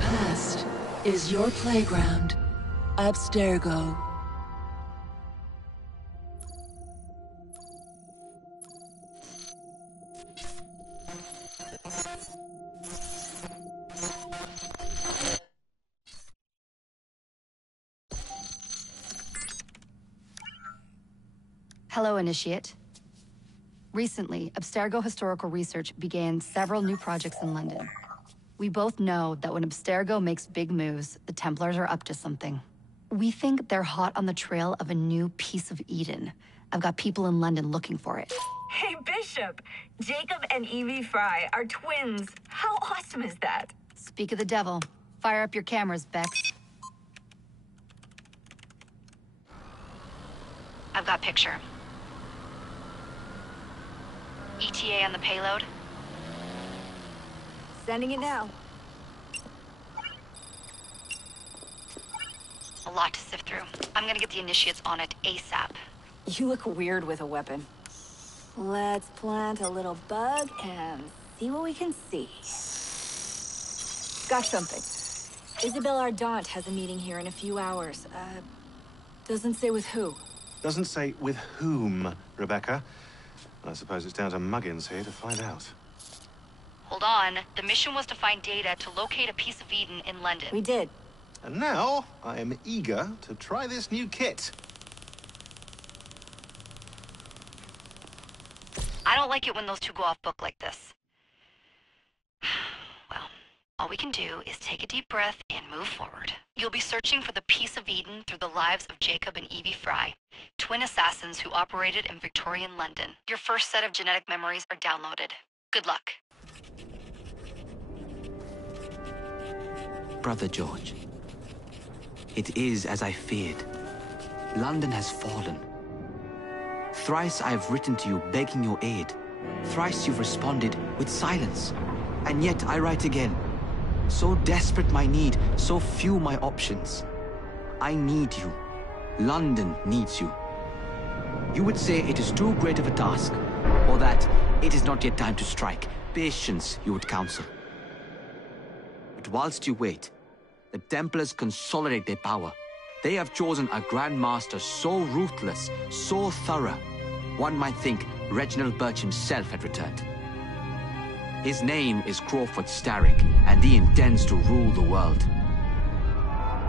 past is your playground. Abstergo. Hello, Initiate. Recently, Abstergo Historical Research began several new projects in London. We both know that when Abstergo makes big moves, the Templars are up to something. We think they're hot on the trail of a new piece of Eden. I've got people in London looking for it. Hey, Bishop! Jacob and Evie Fry are twins. How awesome is that? Speak of the devil. Fire up your cameras, Bex. I've got picture. ETA on the payload? Sending it now. A lot to sift through. I'm gonna get the Initiates on it ASAP. You look weird with a weapon. Let's plant a little bug and see what we can see. Got something. Isabel Ardant has a meeting here in a few hours. Doesn't say with who. Doesn't say with whom, Rebecca. I suppose it's down to Muggins here to find out. Hold on. The mission was to find data to locate a piece of Eden in London. We did. And now, I am eager to try this new kit. I don't like it when those two go off book like this. Well, all we can do is take a deep breath and move forward. You'll be searching for the piece of Eden through the lives of Jacob and Evie Fry, twin assassins who operated in Victorian London. Your first set of genetic memories are downloaded. Good luck. Brother George, it is as I feared. London has fallen. Thrice I have written to you begging your aid. Thrice you've responded with silence. And yet I write again. So desperate my need, so few my options. I need you. London needs you. You would say it is too great of a task, or that it is not yet time to strike. Patience, you would counsel. But whilst you wait, the Templars consolidate their power. They have chosen a Grand Master so ruthless, so thorough, one might think Reginald Birch himself had returned. His name is Crawford Starrick, and he intends to rule the world.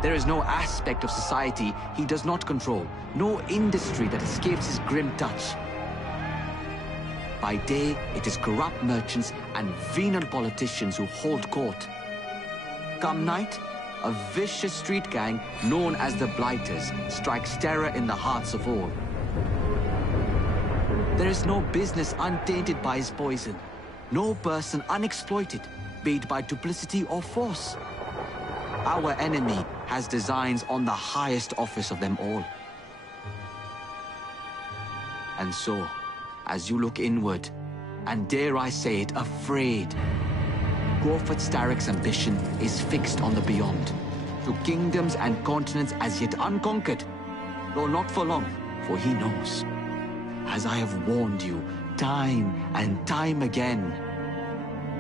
There is no aspect of society he does not control, no industry that escapes his grim touch. By day, it is corrupt merchants and venal politicians who hold court. Come night, a vicious street gang known as the Blighters strikes terror in the hearts of all. There is no business untainted by his poison, no person unexploited, be it by duplicity or force. Our enemy has designs on the highest office of them all. And so, as you look inward, and dare I say it, afraid, Crawford Starrick's ambition is fixed on the beyond, to kingdoms and continents as yet unconquered, though not for long, for he knows, as I have warned you time and time again,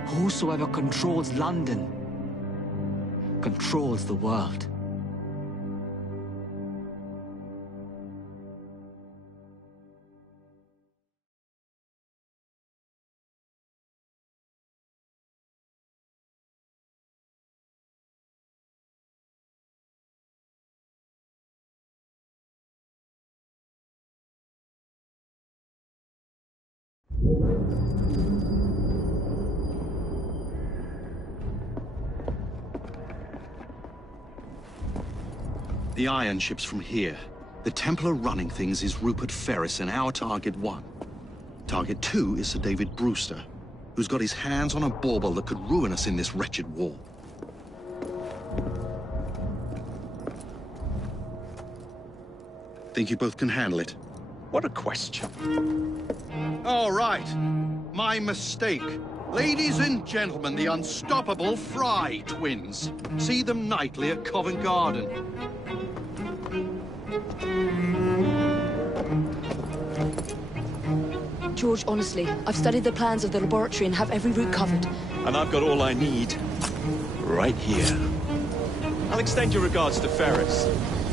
whosoever controls London controls the world. The iron ship's from here. The Templar running things is Rupert Ferris and our target 1. Target 2 is Sir David Brewster, who's got his hands on a bauble that could ruin us in this wretched war. Think you both can handle it? What a question. All right. My mistake. Ladies and gentlemen, the unstoppable Fry twins. See them nightly at Covent Garden. George, honestly, I've studied the plans of the laboratory and have every route covered. And I've got all I need right here. I'll extend your regards to Ferris.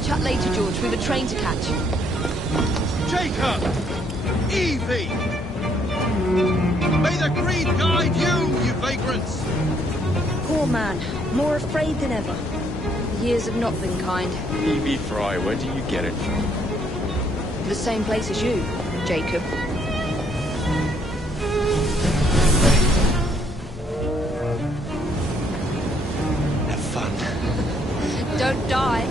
Chat later, George. We've a train to catch. Jacob! Evie! May the creed guide you, you vagrants! Poor man. More afraid than ever. The years have not been kind. Evie Fry, where do you get it from? The same place as you, Jacob. Have fun. Don't die.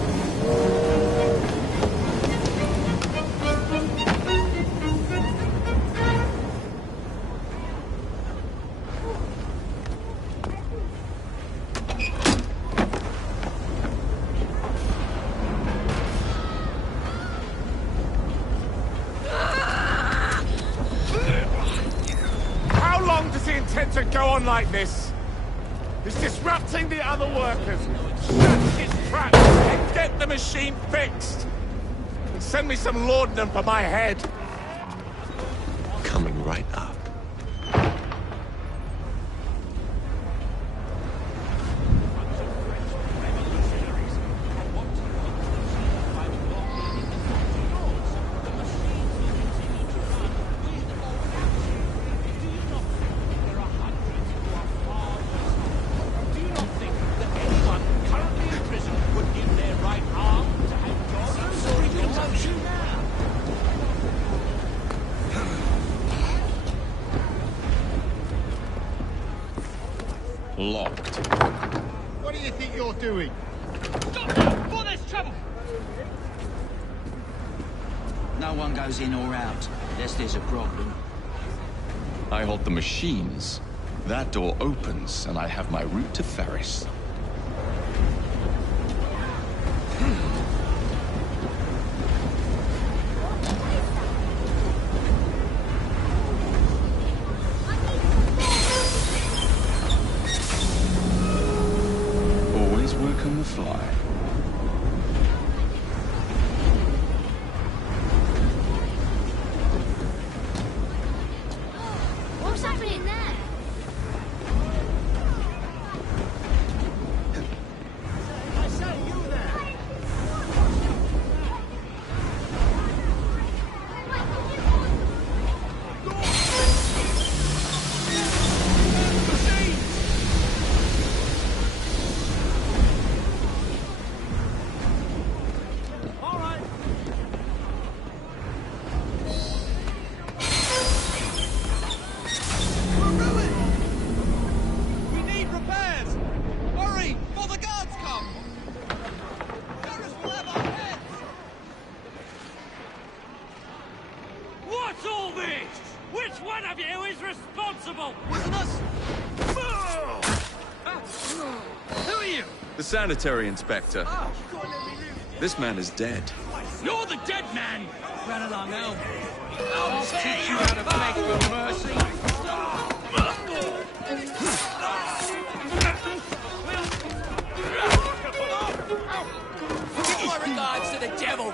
How long does he intend to go on like this? He's disrupting the other workers. Snatch his trap and get the machine fixed. And send me some laudanum for my head. Coming right up. Locked. What do you think you're doing? For this trouble! No one goes in or out, unless there's a problem. I hold the machines. That door opens, and I have my route to Ferris. Always work on the fly. What's happening there? I say, you there! All right. We need repairs! Hurry, before the guards come! Ferris will have our heads! What's all this? Which one of you is responsible? Wasn't us? Who are you? The sanitary inspector. Oh, This man is dead. you're the dead man! Run along, Elm. I'll teach you how to beg for mercy. Give my regards to the devil.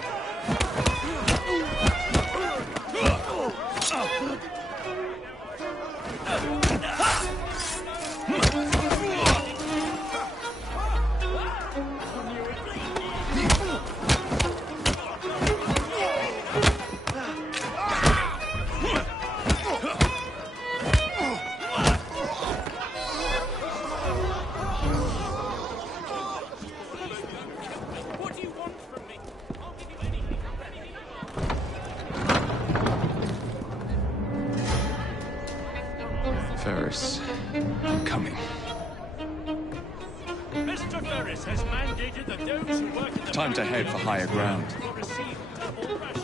What do you want from me? I'll give you anything. Ferris, I'm coming. Mr. Ferris has mandated that those who work in the Time to head for higher ground. will receive double rations.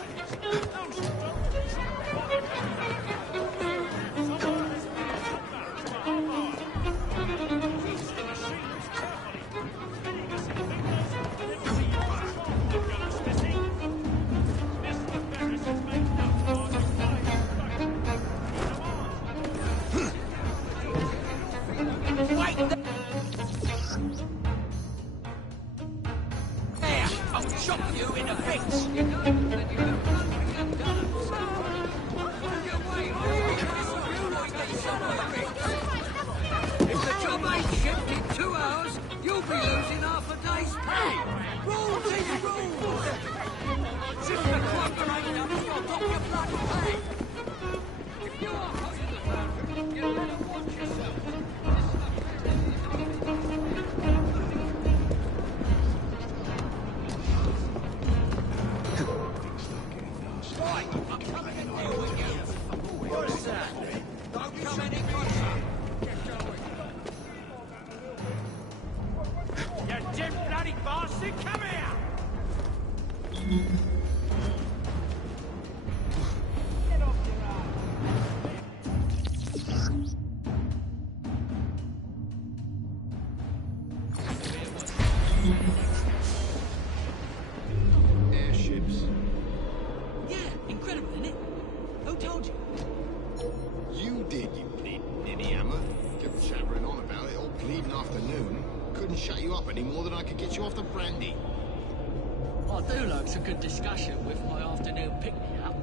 There! I'll chop you in a bit! Right, I'm coming to deal with you. What's that? Don't come any closer. You dim bloody bastard, come here! Airships. Yeah, incredible, isn't it? Who told you? You did, you bleeding ninny hammer. Kept jabbering on about it all bleeding afternoon. Couldn't shut you up any more than I could get you off the brandy. I do like some good discussion with my afternoon pick-me-up.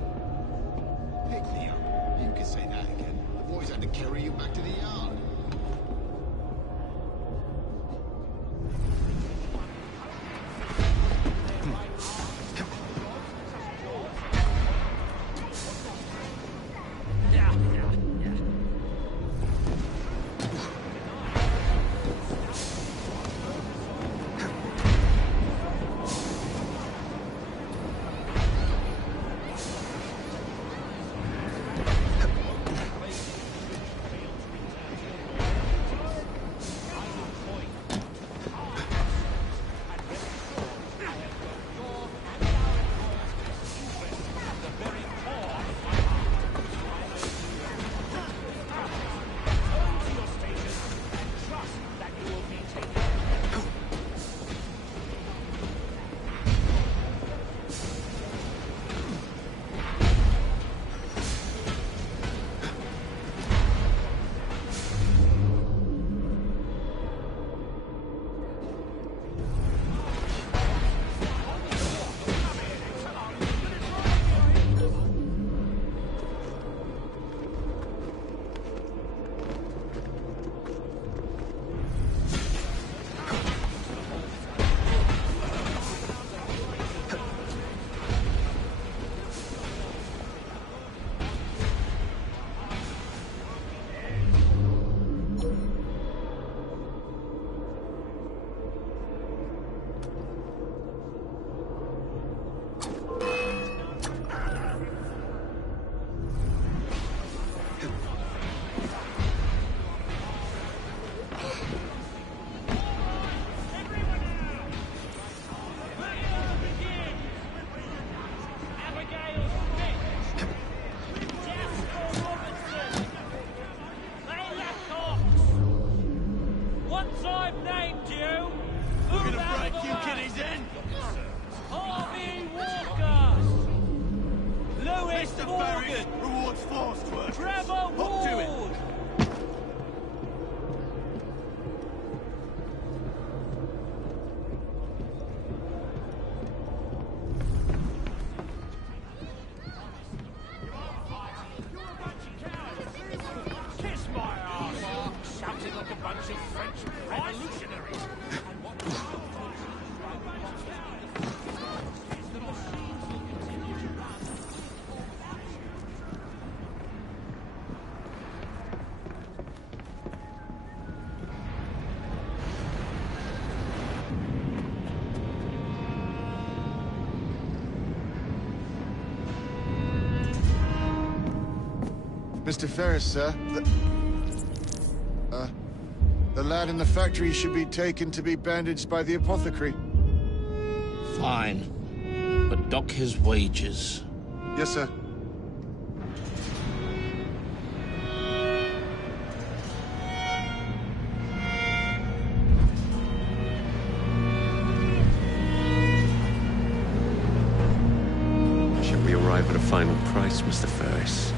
Pick me up. You can say that again. The boys had to carry you back to the yard. Mr. Ferris, sir. The lad in the factory should be taken to be bandaged by the apothecary. Fine. But dock his wages. Yes, sir. Should we arrive at a final price, Mr. Ferris?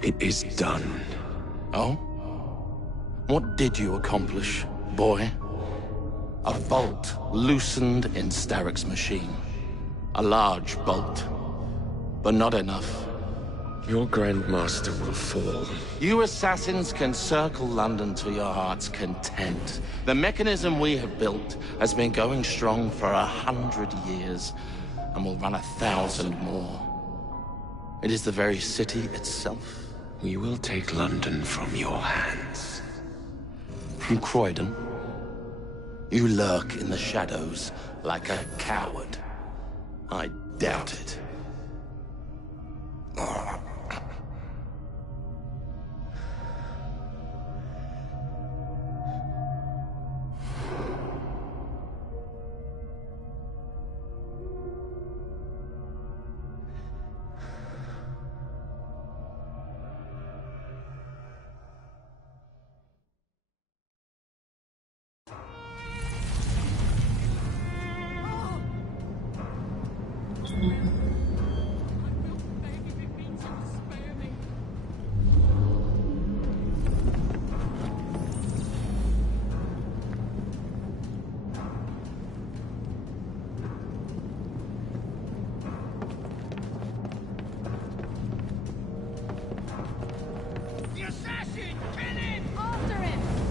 It is done. Oh? What did you accomplish, boy? A bolt loosened in Starrick's machine. A large bolt, but not enough. Your Grandmaster will fall. You assassins can circle London to your heart's content. The mechanism we have built has been going strong for 100 years, and will run 1,000 more. It is the very city itself. We will take London from your hands. From Croydon? You lurk in the shadows like a coward. I doubt it.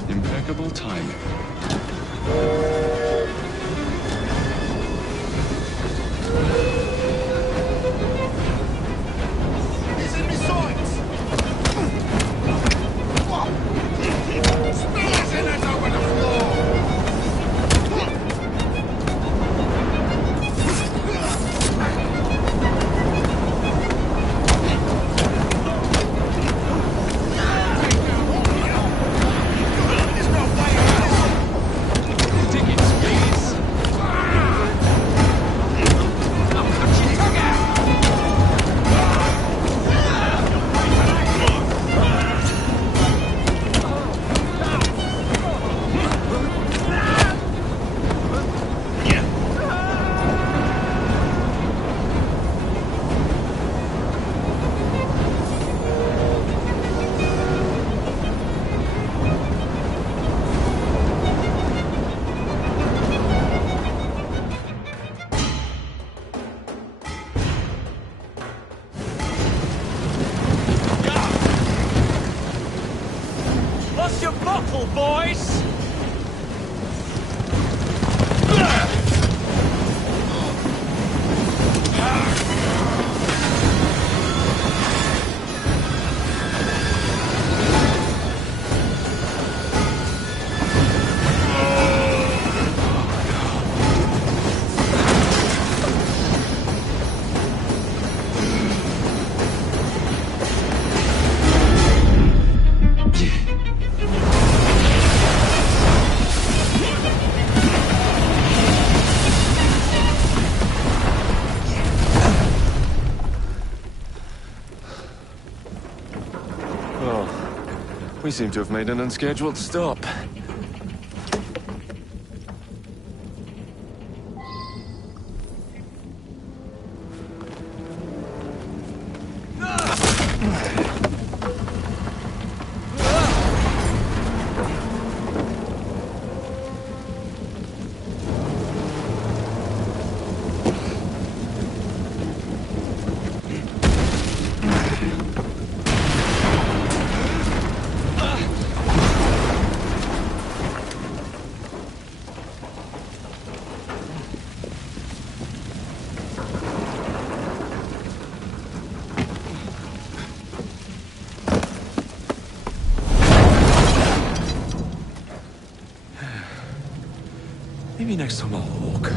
Impeccable timing. He's in my sights! Splashing it over the floor! What's your bottle, boys? We seem to have made an unscheduled stop. Maybe next time I'll walk.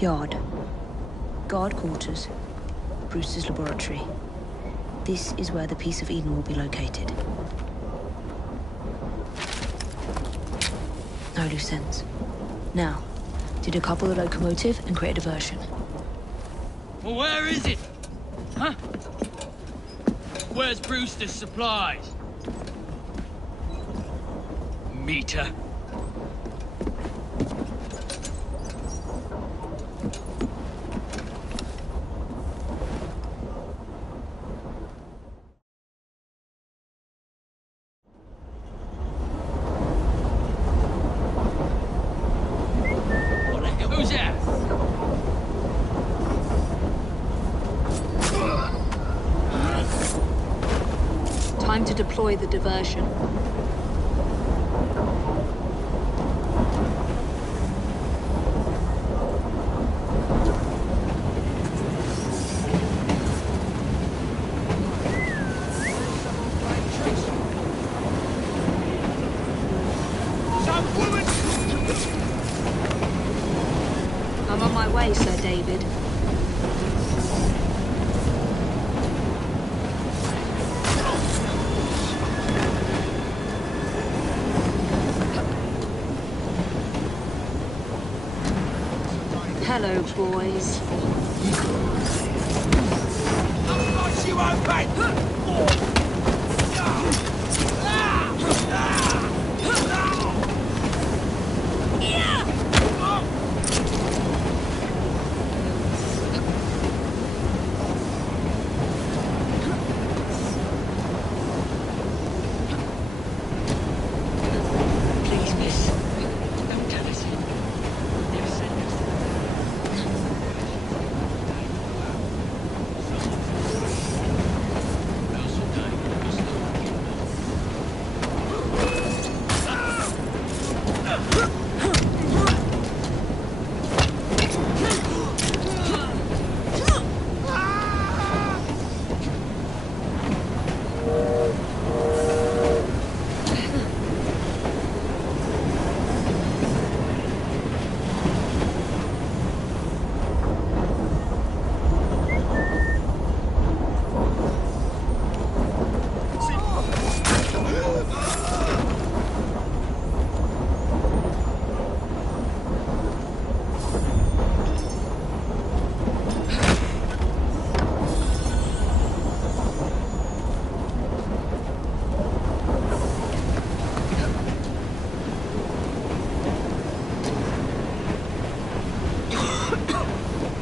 Yard. Guard quarters. Brewster's laboratory. This is where the piece of Eden will be located. No loose ends. Now, to decouple the locomotive and create a diversion. Well, where is it? Huh? Where's Brewster's supplies? Meter. Time to deploy the diversion. I'm on my way, Sir David. Hello, boys. She won't pay. Please, miss. Don't tell us. They've sent us.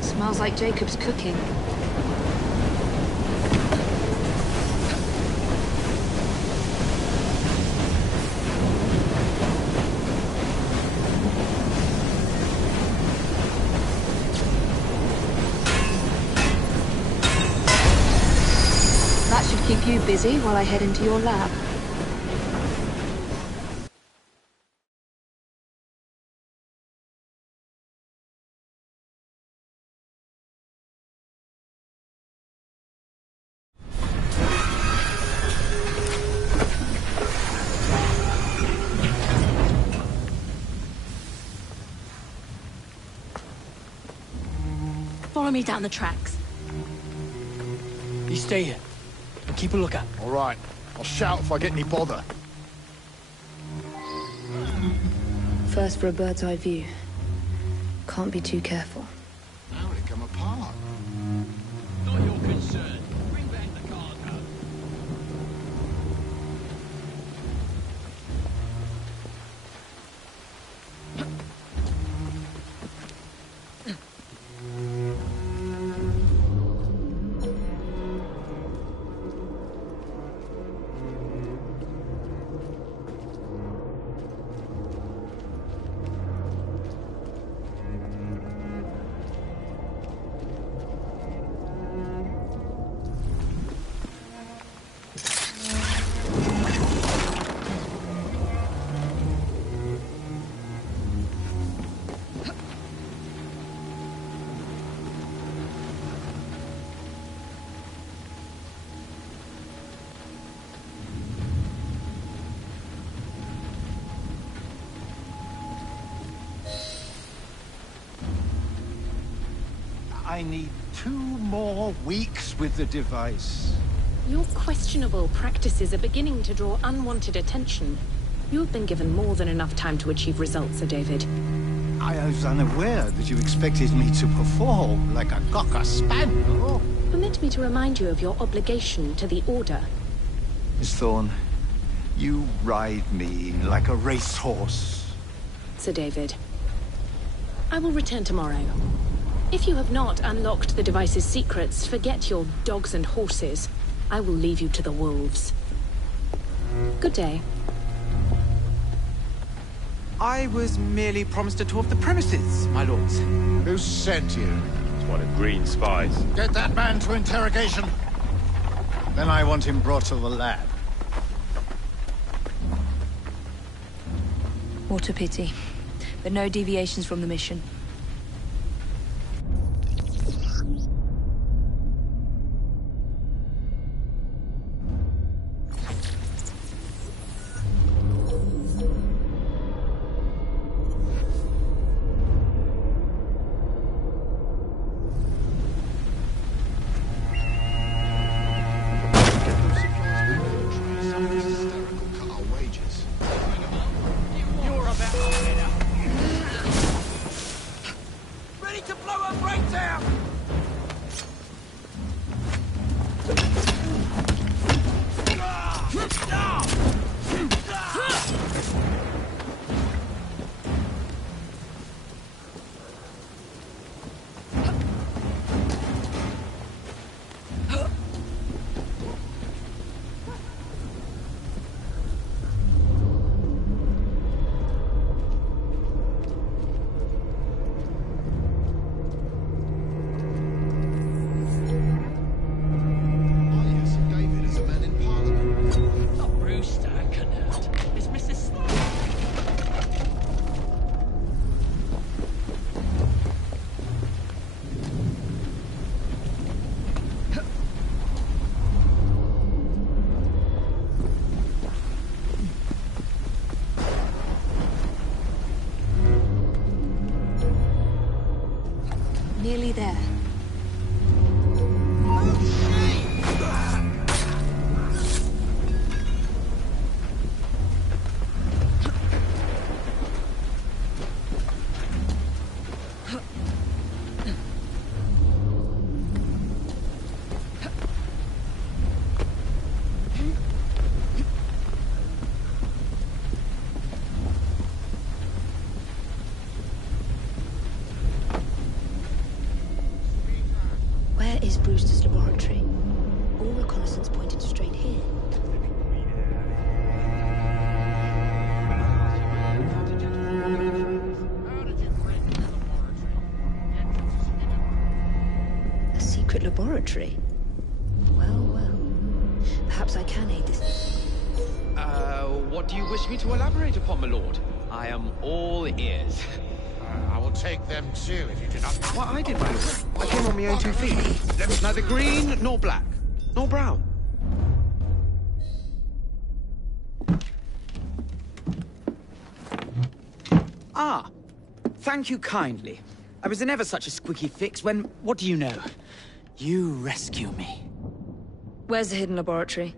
Smells like Jacob's cooking. That should keep you busy while I head into your lab. Follow me down the tracks. You stay here and keep a lookout. All right. I'll shout if I get any bother. First for a bird's eye view. Can't be too careful. How did it come apart? Not your concern. Bring back the cargo. I need 2 more weeks with the device. Your questionable practices are beginning to draw unwanted attention. You have been given more than enough time to achieve results, Sir David. I was unaware that you expected me to perform like a cocker spaniel. Permit me to remind you of your obligation to the Order. Miss Thorne, you ride me like a racehorse. Sir David. I will return tomorrow. If you have not unlocked the device's secrets, forget your dogs and horses. I will leave you to the wolves. Good day. I was merely promised a tour of the premises, my lords. Who sent you? It's one of Green's spies. Get that man to interrogation. Then I want him brought to the lab. What a pity. But no deviations from the mission. Nearly there. Where is Brewster's laboratory? All reconnaissance pointed straight here. A secret laboratory? Well, well. Perhaps I can aid this. What do you wish me to elaborate upon, my lord? I am all ears. I will take them too if you do not... What I did, my lord. I came on my own 2 feet. Neither green, nor black, nor brown. Ah, thank you kindly. I was in ever such a squeaky fix when, what do you know? You rescue me. Where's the hidden laboratory?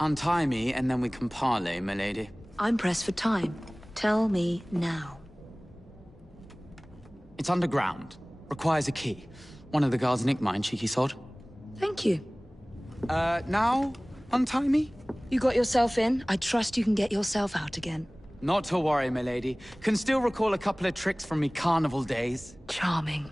Untie me, and then we can parley, my lady. I'm pressed for time. Tell me now. It's underground. Requires a key. One of the guards nicked mine, cheeky sod. Thank you. Now? Untie me? You got yourself in. I trust you can get yourself out again. Not to worry, milady. Can still recall a couple of tricks from me carnival days. Charming.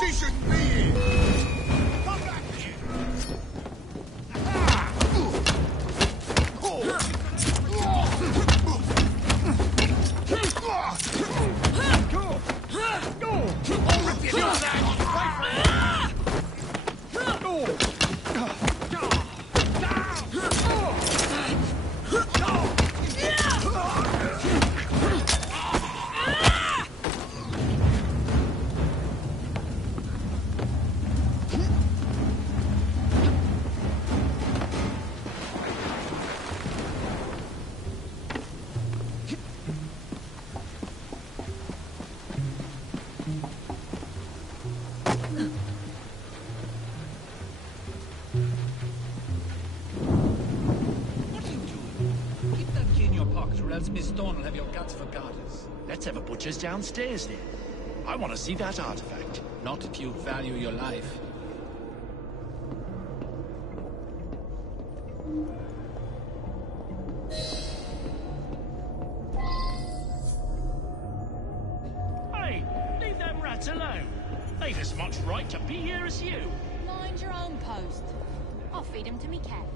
She shouldn't be here! Come back here! Miss Dawn will have your guts for garters. Let's have a butcher's downstairs then. I want to see that artifact. Not if you value your life. Hey, leave them rats alone. They've as much right to be here as you. Mind your own post. I'll feed him to me cat.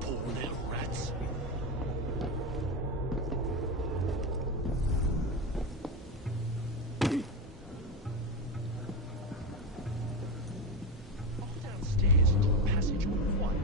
Poor little rats. Downstairs into the passage on one.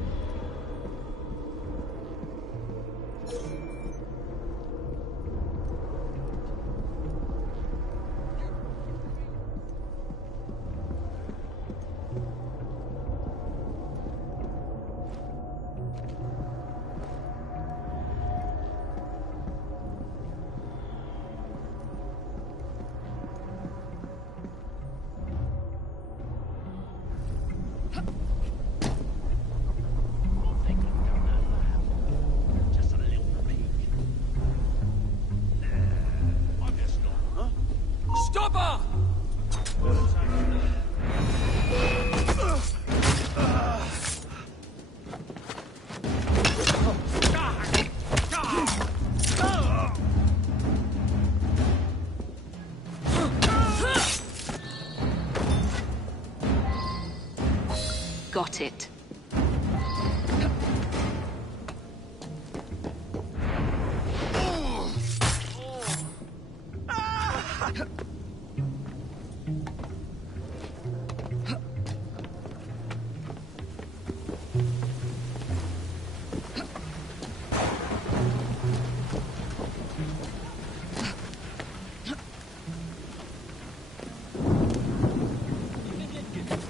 Stop her! Got it.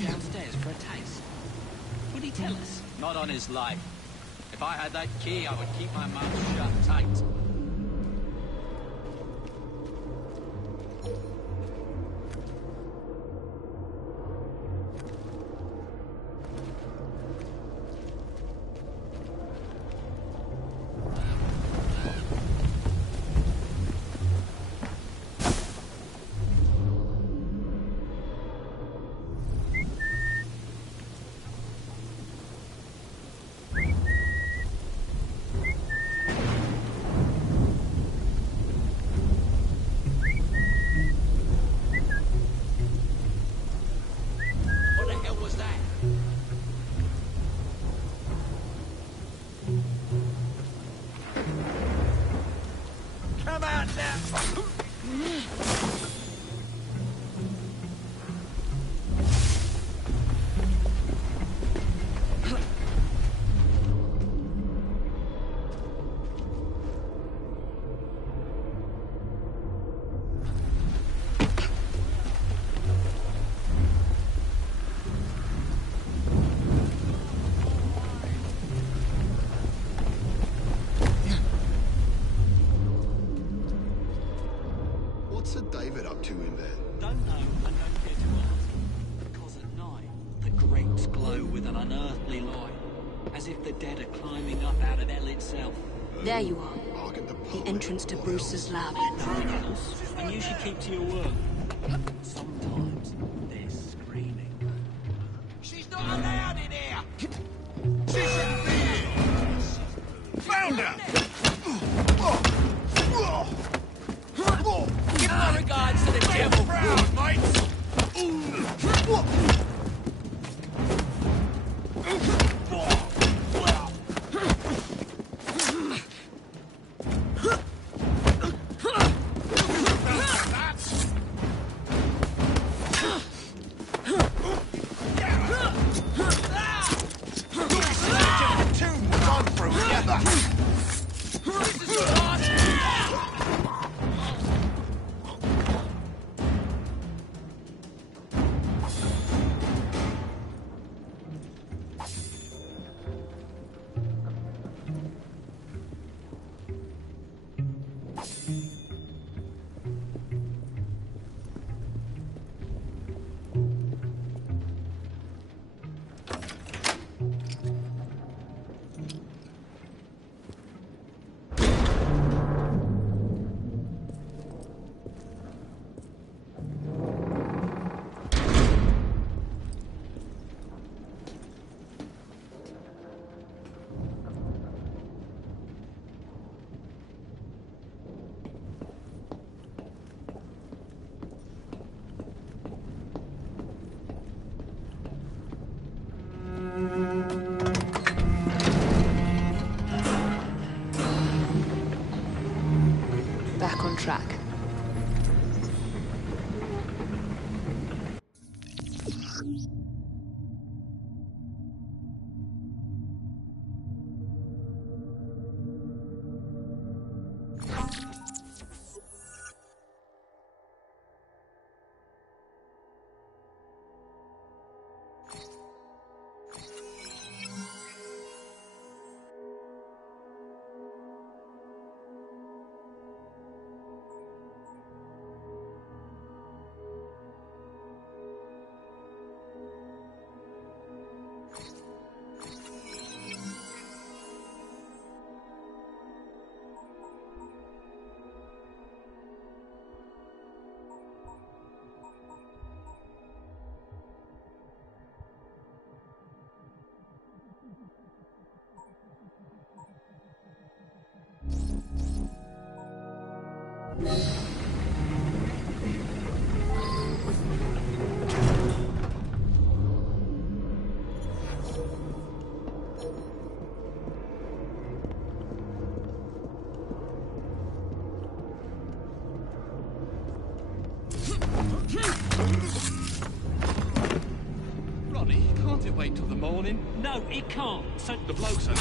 Downstairs for a taste. Would he tell us? Not on his life. If I had that key, I would keep my mouth shut tight. with an unearthly light, as if the dead are climbing up out of hell itself. There you are. The entrance to Bruce's lab. Nothing else, and you should keep to your work. Sometimes they're screaming. She's not allowed in here! She shouldn't be here! Found her! Give my regards to the devil! Proud, mates! Back on track. Ronnie, can't it wait till the morning? No, it can't. So the blokes are...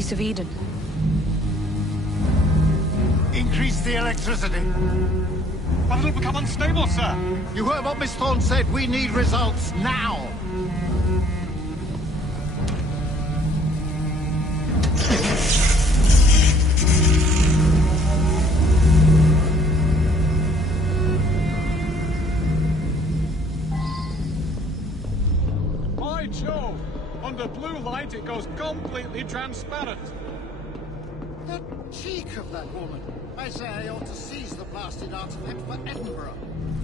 piece of Eden. Increase the electricity. But it'll become unstable, sir. You heard what Miss Thorne said. We need results now. By Jove! Under blue light, it goes completely transparent. The cheek of that woman. I say I ought to seize the blasted artifact for Edinburgh.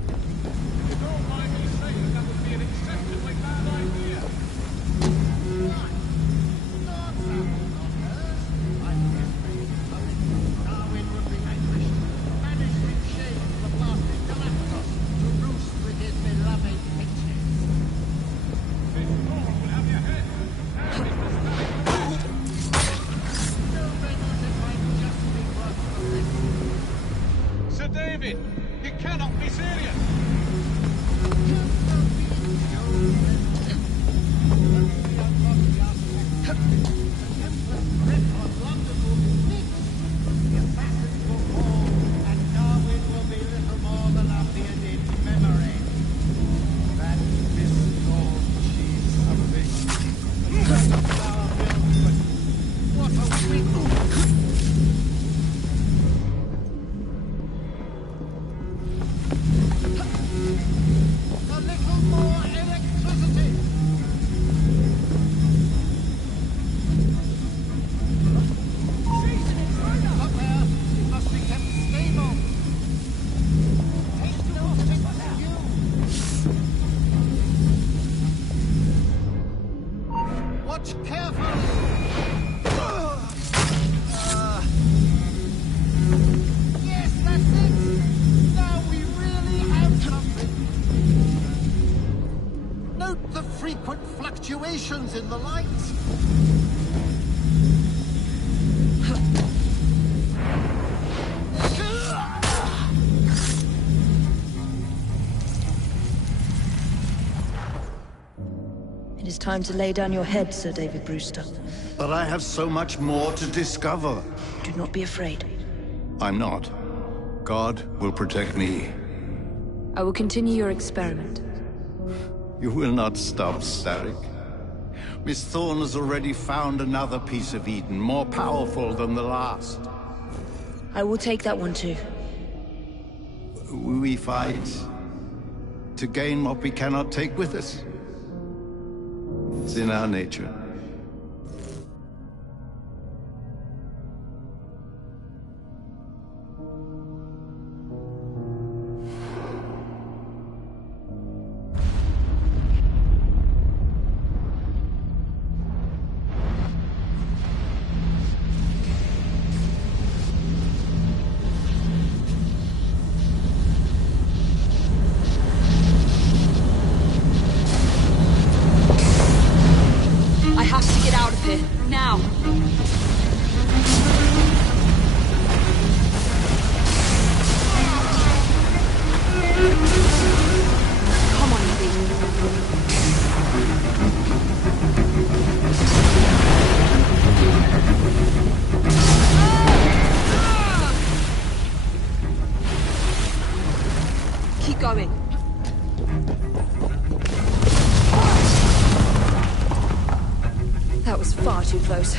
You don't mind me saying that would be an exceptionally bad idea. Why? Not apples, not hers. I'm guessing Darwin would be anguished. Banished in shame to the blasted Galactus to roost with his beloved pictures. This door will have your head. Sir David, you cannot be serious. In the light. It is time to lay down your head, Sir David Brewster. But I have so much more to discover. Do not be afraid. I'm not. God will protect me. I will continue your experiment. You will not stop, Starrick. Miss Thorne has already found another piece of Eden, more powerful than the last. I will take that one too. We fight to gain what we cannot take with us. It's in our nature. Going. That was far too close.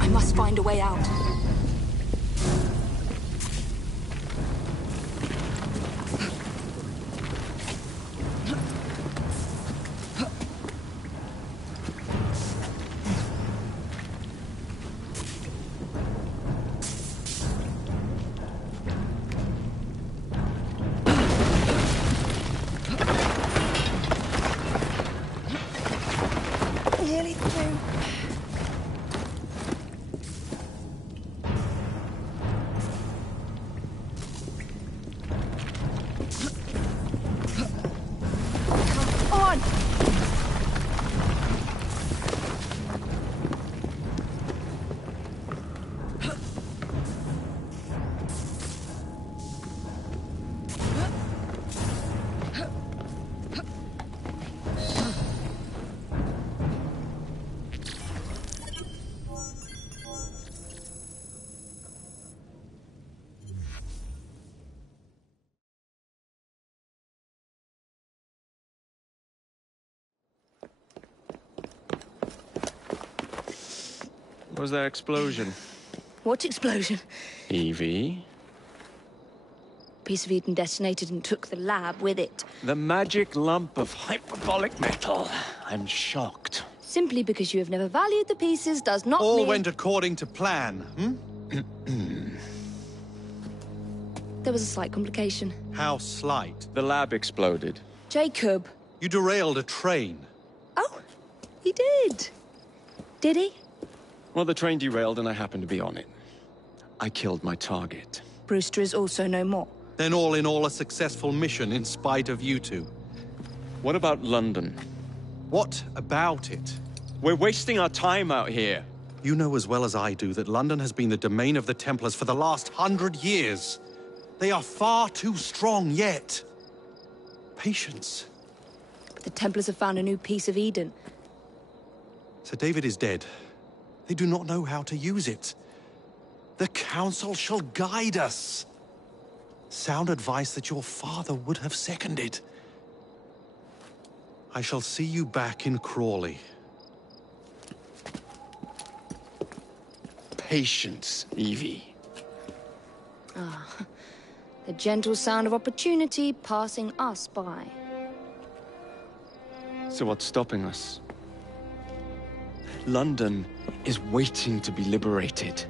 I must find a way out. What was that explosion? What explosion? Evie? Piece of Eden detonated and took the lab with it. The magic lump of hyperbolic metal. I'm shocked. Simply because you have never valued the pieces does not All mean... went according to plan, There was a slight complication. How slight? The lab exploded. Jacob. You derailed a train. Oh, he did. Did he? Well, the train derailed and I happened to be on it. I killed my target. Brewster is also no more. Then all in all a successful mission in spite of you two. What about London? What about it? We're wasting our time out here. You know as well as I do that London has been the domain of the Templars for the last 100 years. They are far too strong yet. Patience. But the Templars have found a new piece of Eden. Sir David is dead. They do not know how to use it. The Council shall guide us. Sound advice that your father would have seconded. I shall see you back in Crawley. Patience, Evie. Ah, the gentle sound of opportunity passing us by. So what's stopping us? London is waiting to be liberated.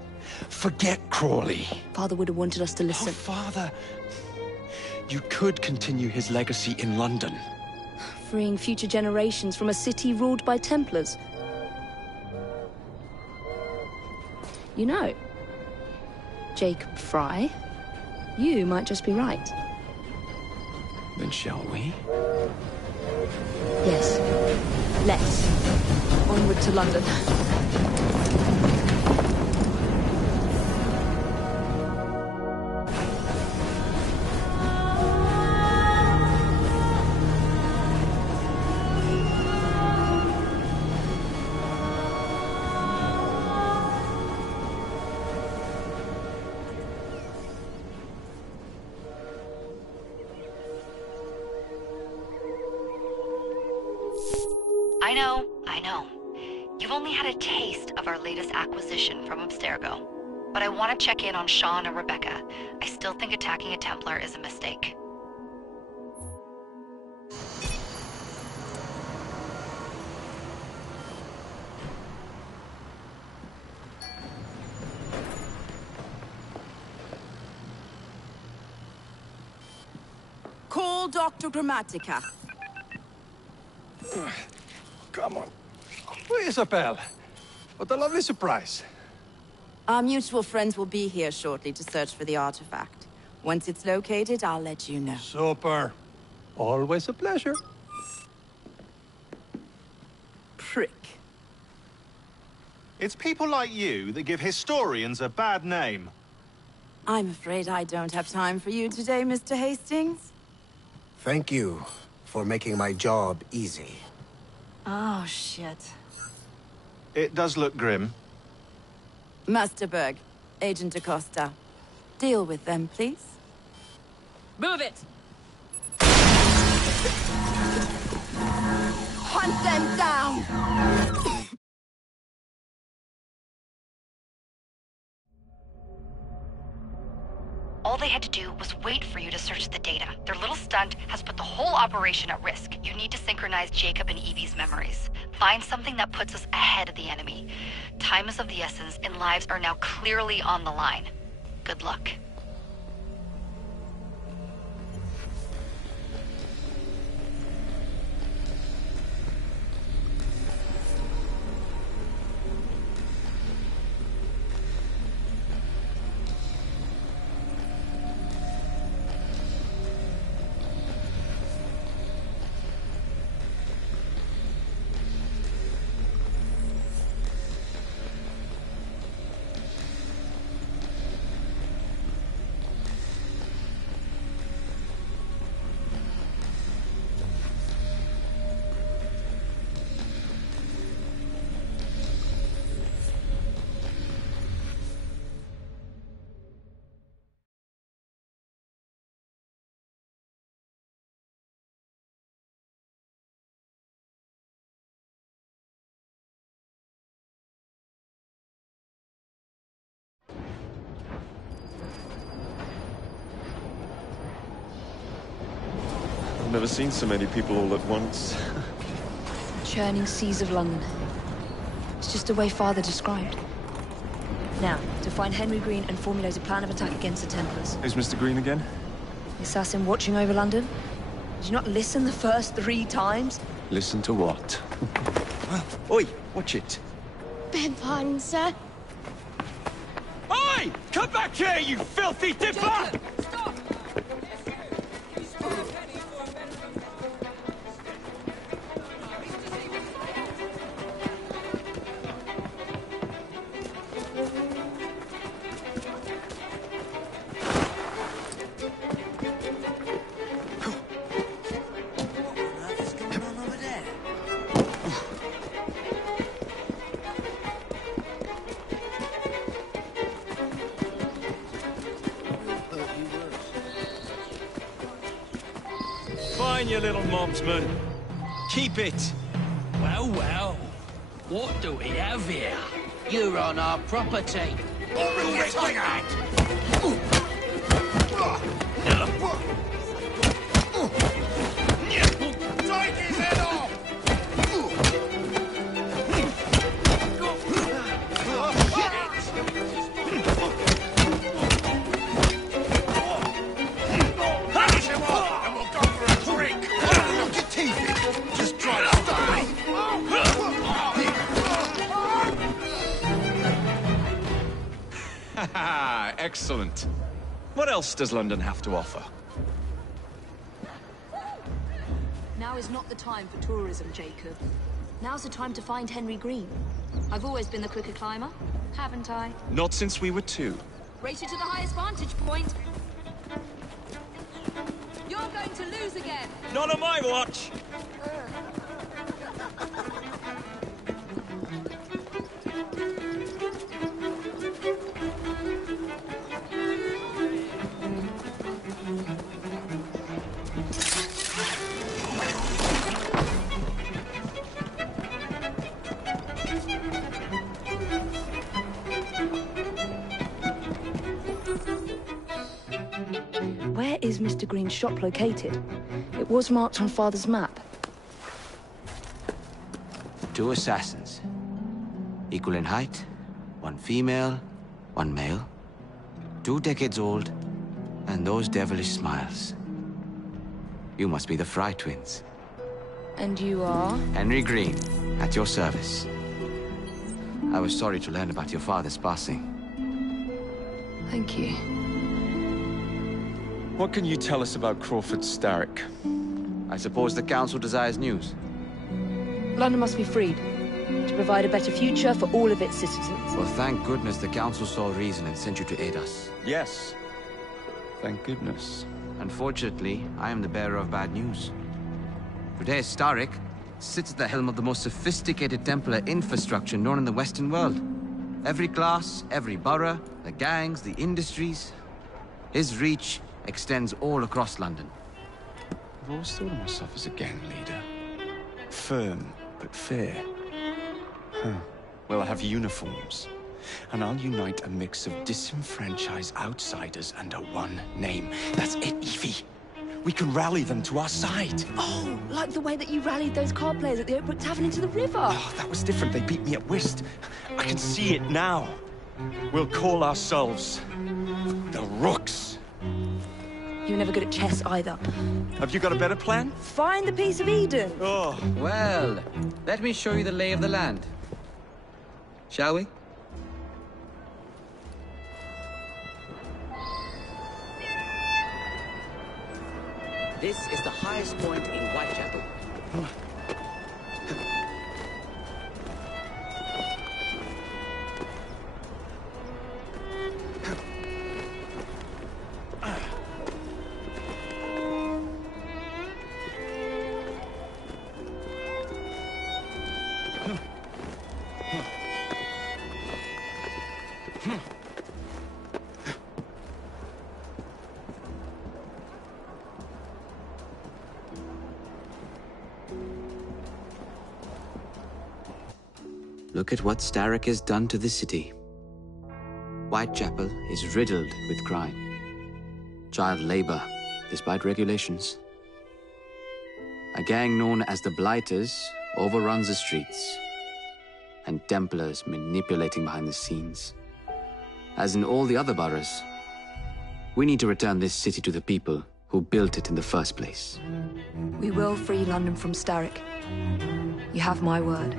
Forget Crawley. Father would have wanted us to listen. Oh, Father! You could continue his legacy in London. Freeing future generations from a city ruled by Templars. You know, Jacob Fry, you might just be right. Then shall we? Yes. Let's. Onward to London. I know. You've only had a taste of our latest acquisition from Abstergo. But I want to check in on Sean and Rebecca. I still think attacking a Templar is a mistake. Call Dr. Grammatica. Come on. Isabel, what a lovely surprise. Our mutual friends will be here shortly to search for the artifact. Once it's located, I'll let you know. Super. Always a pleasure. Prick. It's people like you that give historians a bad name. I'm afraid I don't have time for you today, Mr. Hastings. Thank you for making my job easy. Oh, shit. It does look grim. Masterberg, Agent Acosta. Deal with them, please. Move it! Hunt them down! All they had to do was wait for you to search the data. Their little stunt has put the whole operation at risk. You need to synchronize Jacob and Evie's memories. Find something that puts us ahead of the enemy. Time is of the essence, and lives are now clearly on the line. Good luck. I've never seen so many people all at once. Churning seas of London. It's just the way Father described. Now, to find Henry Green and formulate a plan of attack against the Templars. Who's Mr. Green again? The assassin watching over London? Did you not listen the first 3 times? Listen to what? Oi, watch it. Beg pardon, sir. Oi! Come back here, you filthy dipper! Fine, you little mobsman. Keep it. Well, well. What do we have here? You're on our property. Take his head off! Punish him off, and we'll go for a drink. Look your teeth in. Just try to stop me. Haha, excellent. What else does London have to offer? Now is not the time for tourism, Jacob. Now's the time to find Henry Green. I've always been the quicker climber, haven't I? Not since we were 2. Race you to the highest vantage point. You're going to lose again. Not on my watch. Where is Mr. Green's shop located? It was marked on Father's map. 2 assassins. Equal in height. 1 female, 1 male. 2 decades old. And those devilish smiles. You must be the Fry twins. And you are? Henry Green, at your service. I was sorry to learn about your father's passing. Thank you. What can you tell us about Crawford Starrick? I suppose the Council desires news. London must be freed, to provide a better future for all of its citizens. Well, thank goodness the Council saw reason and sent you to aid us. Yes. Thank goodness. Unfortunately, I am the bearer of bad news. Today, Starrick sits at the helm of the most sophisticated Templar infrastructure known in the Western world. Every class, every borough, the gangs, the industries. His reach extends all across London. I've always thought of myself as a gang leader. Firm, but fair. Huh. Well, I have uniforms. And I'll unite a mix of disenfranchised outsiders under one name. That's it, Evie. We can rally them to our side. Oh, like the way that you rallied those card players at the Oakbrook Tavern into the river. Oh, that was different. They beat me at whist. I can see it now. We'll call ourselves the Rooks. You were never good at chess either. Have you got a better plan? Find the piece of Eden. Oh. Well, let me show you the lay of the land. Shall we? This is the highest point in Whitechapel. Look at what Starrick has done to the city. Whitechapel is riddled with crime. Child labor, despite regulations. A gang known as the Blighters overruns the streets, and Templars manipulating behind the scenes. As in all the other boroughs, we need to return this city to the people who built it in the first place. We will free London from Starrick. You have my word.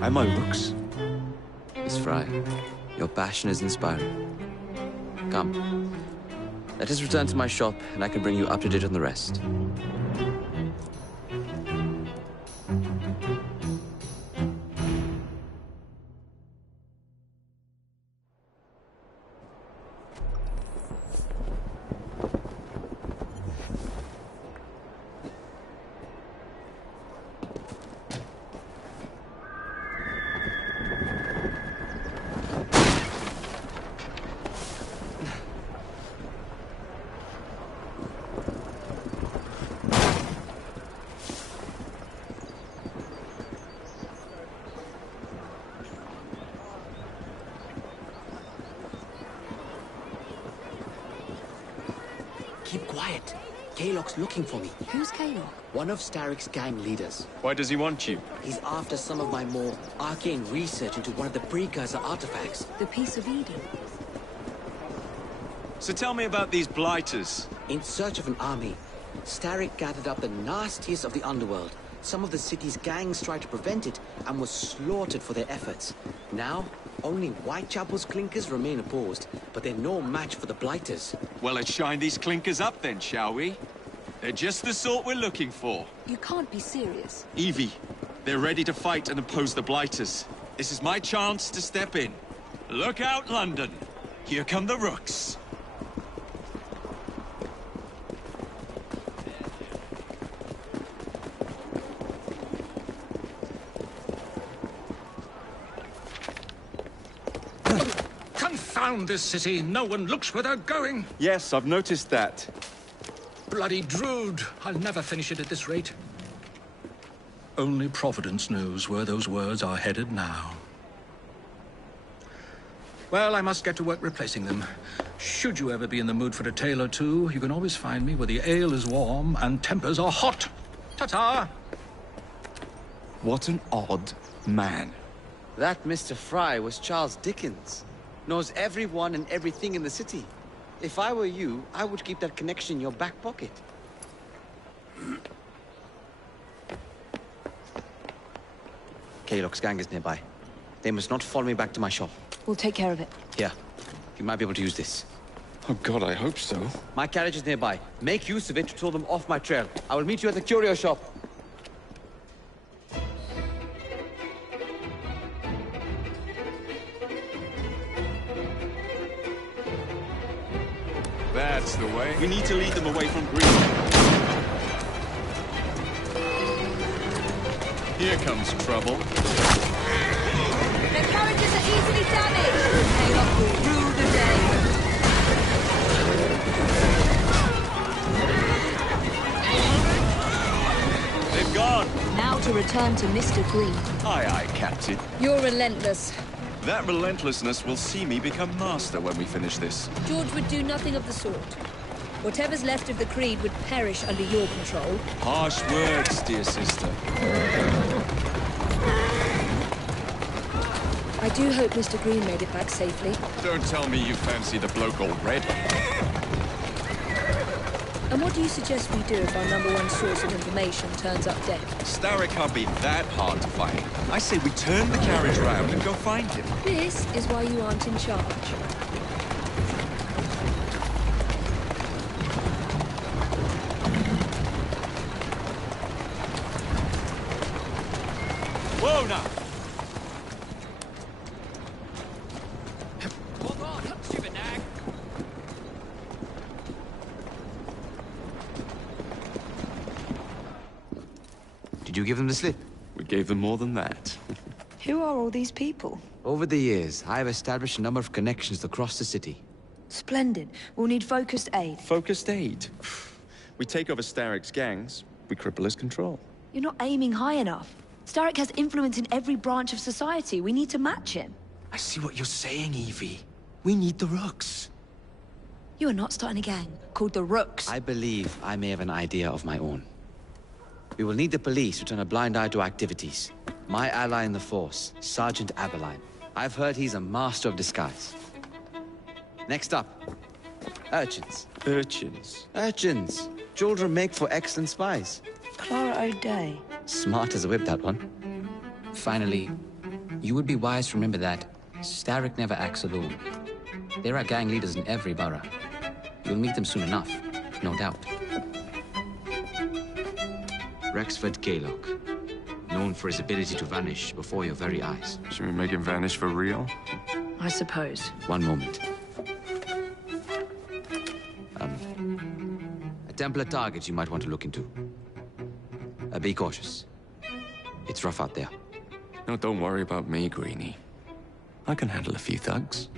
And my looks. Miss Fry, your passion is inspiring. Come, let us return to my shop, and I can bring you up to date on the rest. Keep quiet. Kaylock's looking for me. Who's Kaylock? One of Starrick's gang leaders. Why does he want you? He's after some of my more arcane research into one of the precursor artifacts. The Piece of Eden. So tell me about these blighters. In search of an army, Starrick gathered up the nastiest of the underworld. Some of the city's gangs tried to prevent it and were slaughtered for their efforts. Now, only Whitechapel's clinkers remain opposed, but they're no match for the Blighters. Well, let's shine these clinkers up then, shall we? They're just the sort we're looking for. You can't be serious. Evie, they're ready to fight and oppose the Blighters. This is my chance to step in. Look out, London. Here come the Rooks. Confound this city. No one looks where they're going. Yes, I've noticed that. Bloody Drood. I'll never finish it at this rate. Only Providence knows where those words are headed now. Well, I must get to work replacing them. Should you ever be in the mood for a tale or two, you can always find me where the ale is warm and tempers are hot. Ta-ta! What an odd man. That Mr. Fry was Charles Dickens. Knows everyone and everything in the city. If I were you, I would keep that connection in your back pocket. Kaylock's gang is nearby. They must not follow me back to my shop. We'll take care of it. Here, you might be able to use this. Oh God, I hope so. My carriage is nearby. Make use of it to throw them off my trail. I will meet you at the curio shop. That's the way. We need to lead them away from Green. Here comes trouble. Their carriages are easily damaged. Kaylock will rue the day. They've gone. Now to return to Mr. Green. Aye, aye, Captain. You're relentless. That relentlessness will see me become master when we finish this. George would do nothing of the sort. Whatever's left of the Creed would perish under your control. Harsh words, dear sister. I do hope Mr. Green made it back safely. Don't tell me you fancy the bloke already. And what do you suggest we do if our #1 source of information turns up dead? Starrick can't be that hard to find. I say we turn the carriage round and go find him. This is why you aren't in charge. Whoa, now! Hold on, stupid nag. Did you give them the slip? We gave them more than that. Who are all these people? Over the years, I have established a number of connections across the city. Splendid. We'll need focused aid. Focused aid. We take over Starrick's gangs, we cripple his control. You're not aiming high enough. Starrick has influence in every branch of society. We need to match him. I see what you're saying, Evie. We need the Rooks. You are not starting a gang called the Rooks. I believe I may have an idea of my own. We will need the police to turn a blind eye to activities. My ally in the force, Sergeant Aberline. I've heard he's a master of disguise. Next up, urchins. Urchins? Urchins. Children make for excellent spies. Clara O'Day. Smart as a whip, that one. Finally, you would be wise to remember that Starrick never acts alone. There are gang leaders in every borough. You'll meet them soon enough, no doubt. Rexford Gaylock, known for his ability to vanish before your very eyes. Should we make him vanish for real? I suppose. One moment. A Templar target you might want to look into. Be cautious. It's rough out there. No, don't worry about me, Greenie. I can handle a few thugs.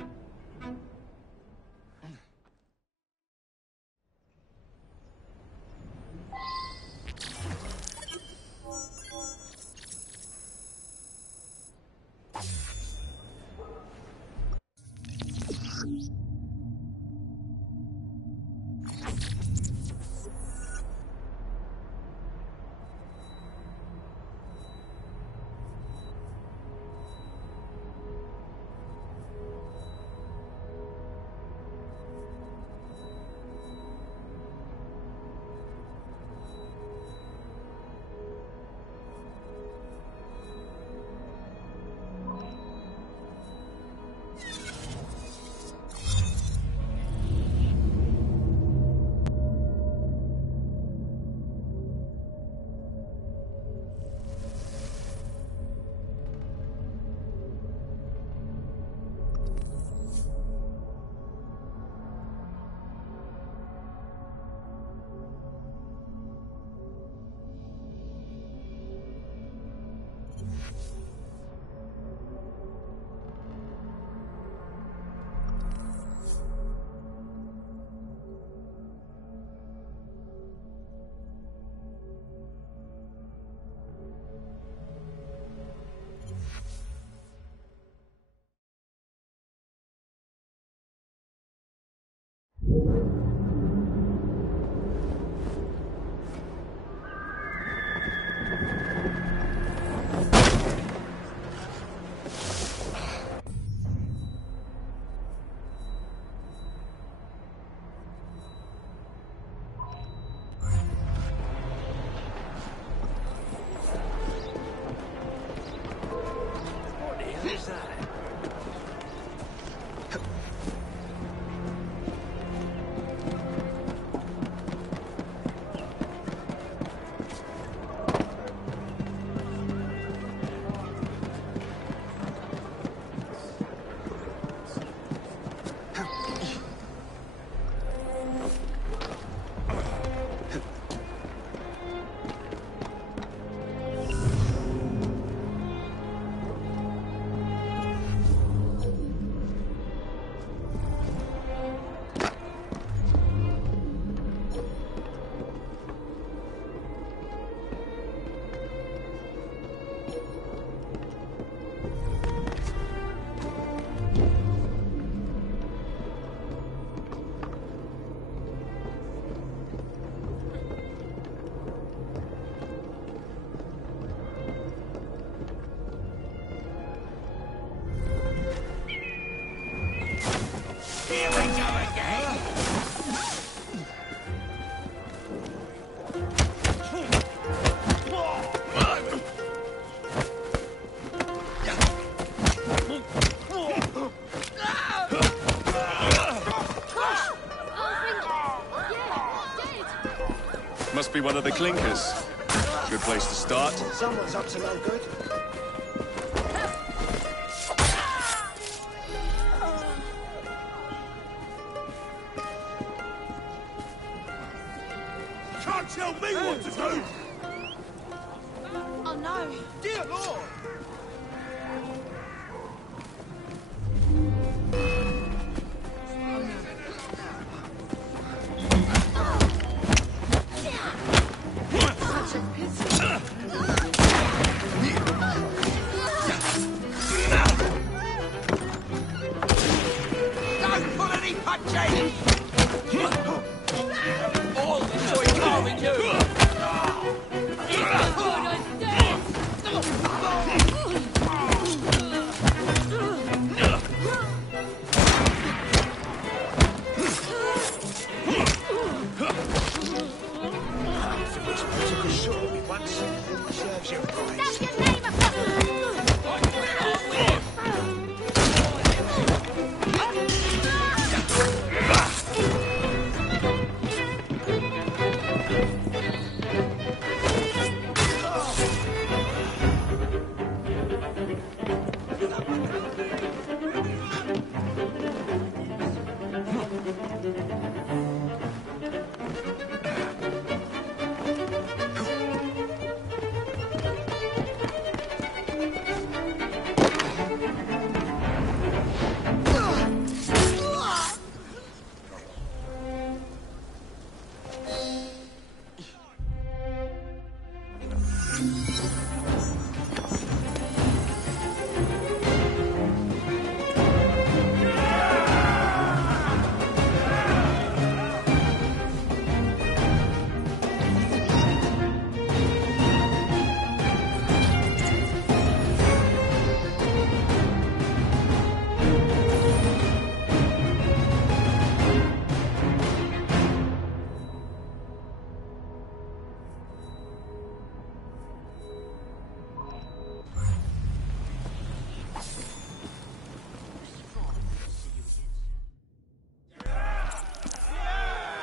Must be one of the clinkers. Good place to start. Someone's up to no good. Can't tell me what to do! Oh no! Dear Lord! Don't pull any punches! All the joy carving you!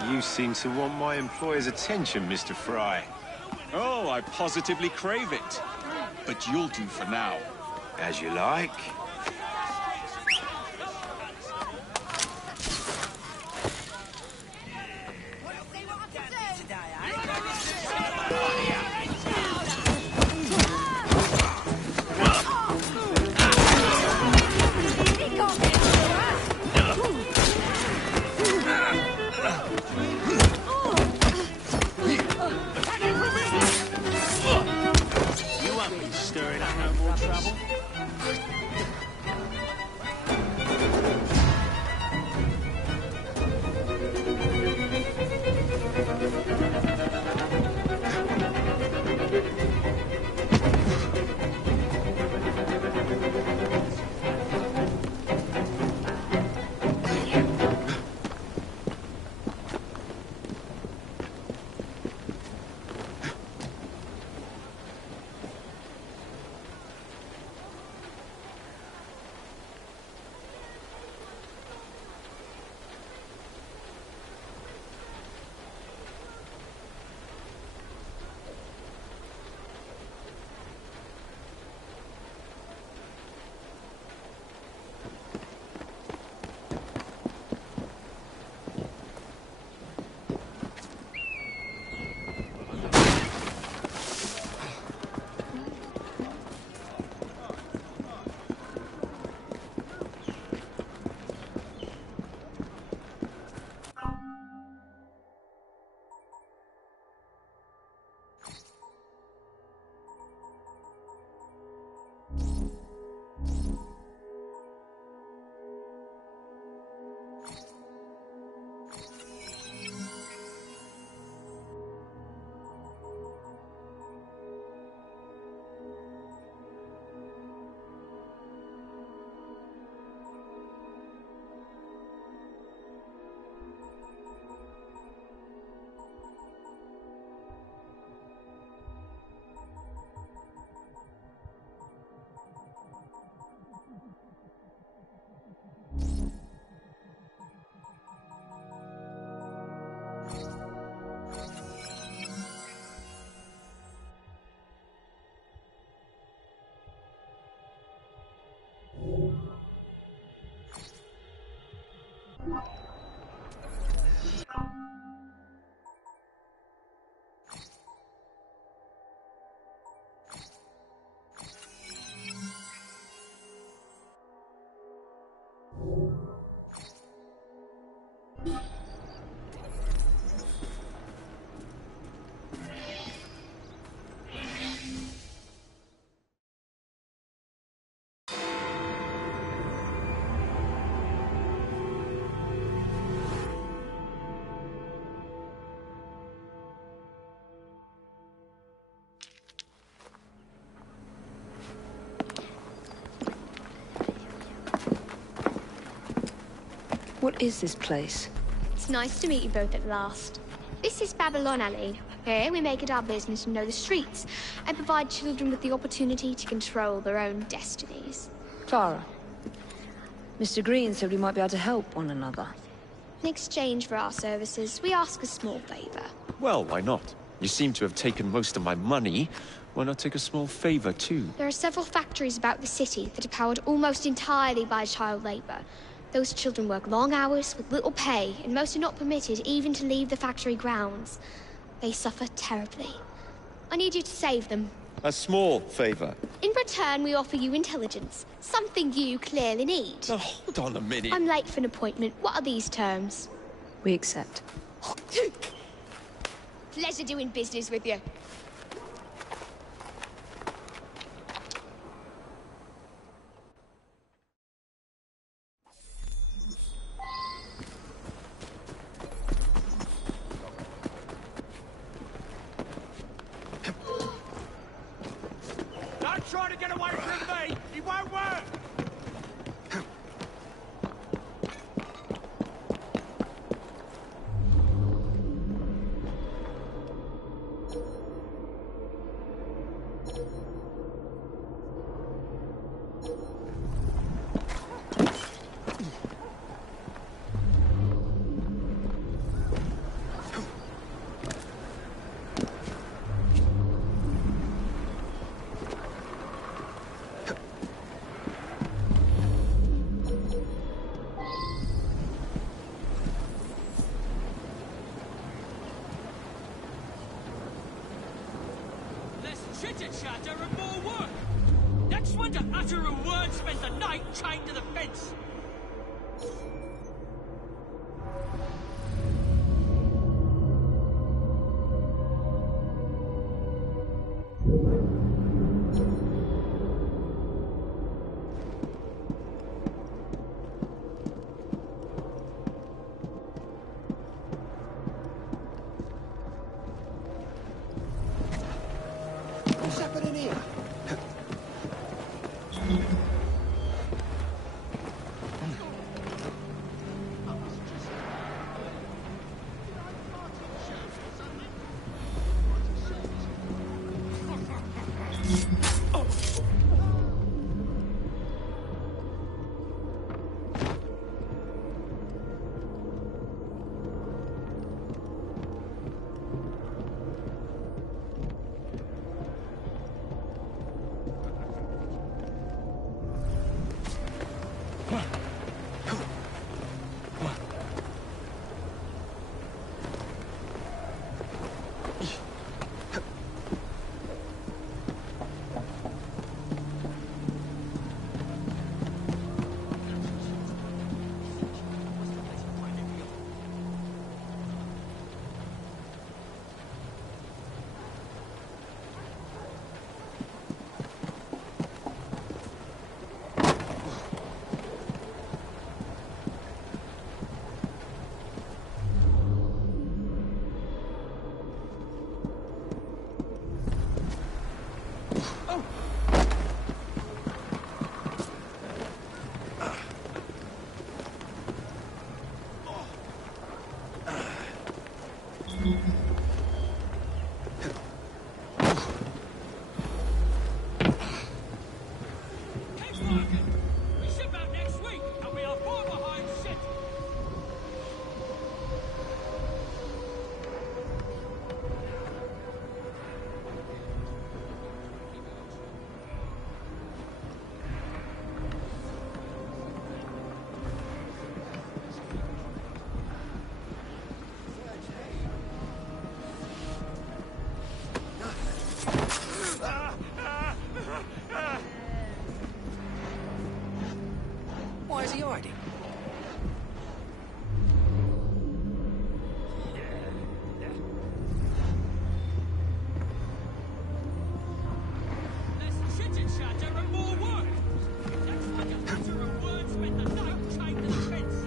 You seem to want my employer's attention, Mr. Fry. Oh, I positively crave it. But you'll do for now. As you like. What is this place? It's nice to meet you both at last. This is Babylon Alley. Here we make it our business to know the streets and provide children with the opportunity to control their own destinies. Clara. Mr. Green said we might be able to help one another. In exchange for our services, we ask a small favor. Well, why not? You seem to have taken most of my money. Why not take a small favor, too? There are several factories about the city that are powered almost entirely by child labor. Those children work long hours with little pay, and most are not permitted even to leave the factory grounds. They suffer terribly. I need you to save them. A small favor. In return, we offer you intelligence, something you clearly need. Now, hold on a minute. I'm late for an appointment. What are these terms? We accept. Pleasure doing business with you. Don't try to get away from me! It won't work! shit and shatter and more work. Next one to utter a word spends the night chained to the fence. What's happening here? Why is he hiding? Less shit and shatter and more work. Next one to utter a word spends the night chained to the fence.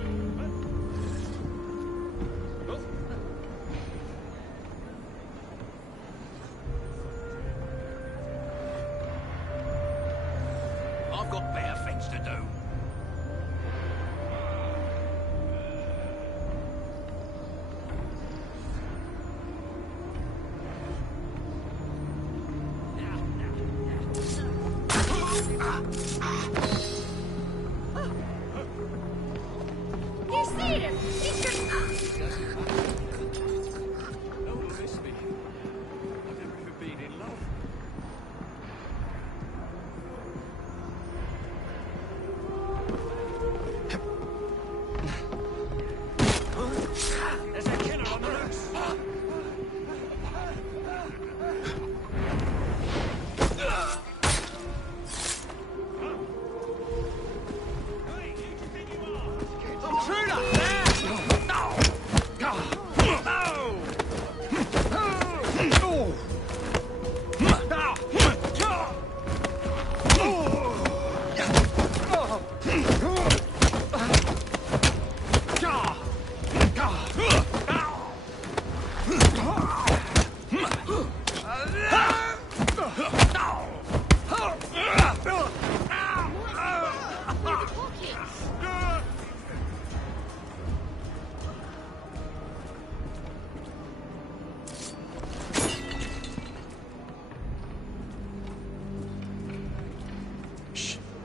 I've got better things to do. You see him? He's just... Don't miss me. I've never even been in love. There's a killer on the loose.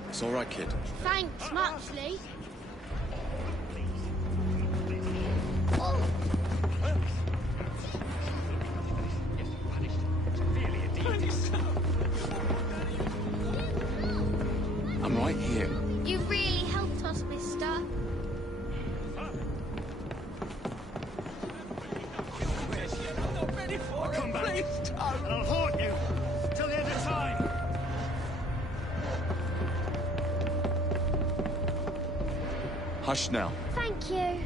It's all right, kid. Thanks muchly. I'm right here. You really helped us, mister. Come back. And I'll haunt you till the end Hush now. Thank you.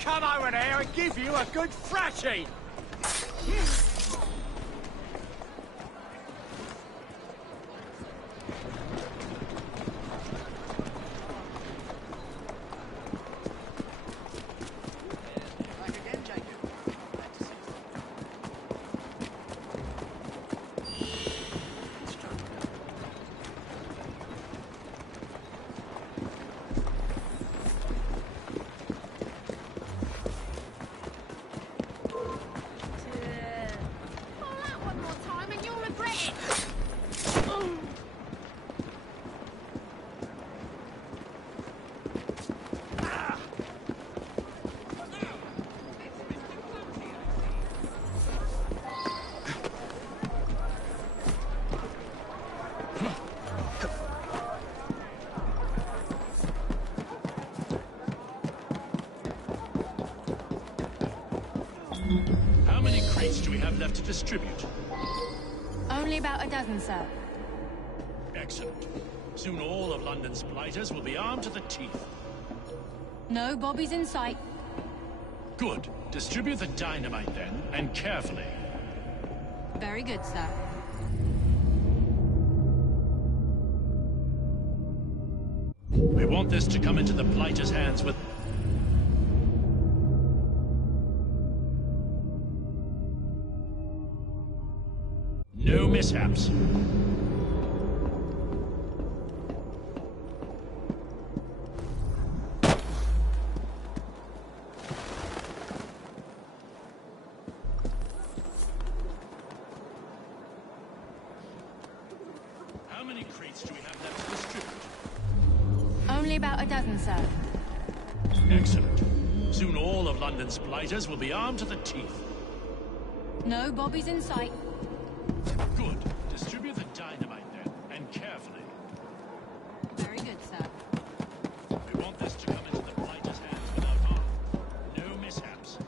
Come over here and give you a good thrashing! How many crates do we have left to distribute? Only about a dozen, sir. Excellent. Soon all of London's blighters will be armed to the teeth. No bobbies in sight. Good. Distribute the dynamite then, and carefully. Very good, sir. We want this to come into the blighters' hands with... no mishaps. How many crates do we have left to distribute? Only about a dozen, sir. Excellent. Soon all of London's blighters will be armed to the teeth. No bobbies in sight. Good. Distribute the dynamite then, and carefully. Very good, sir. We want this to come into the blighter's hands without harm. No mishaps.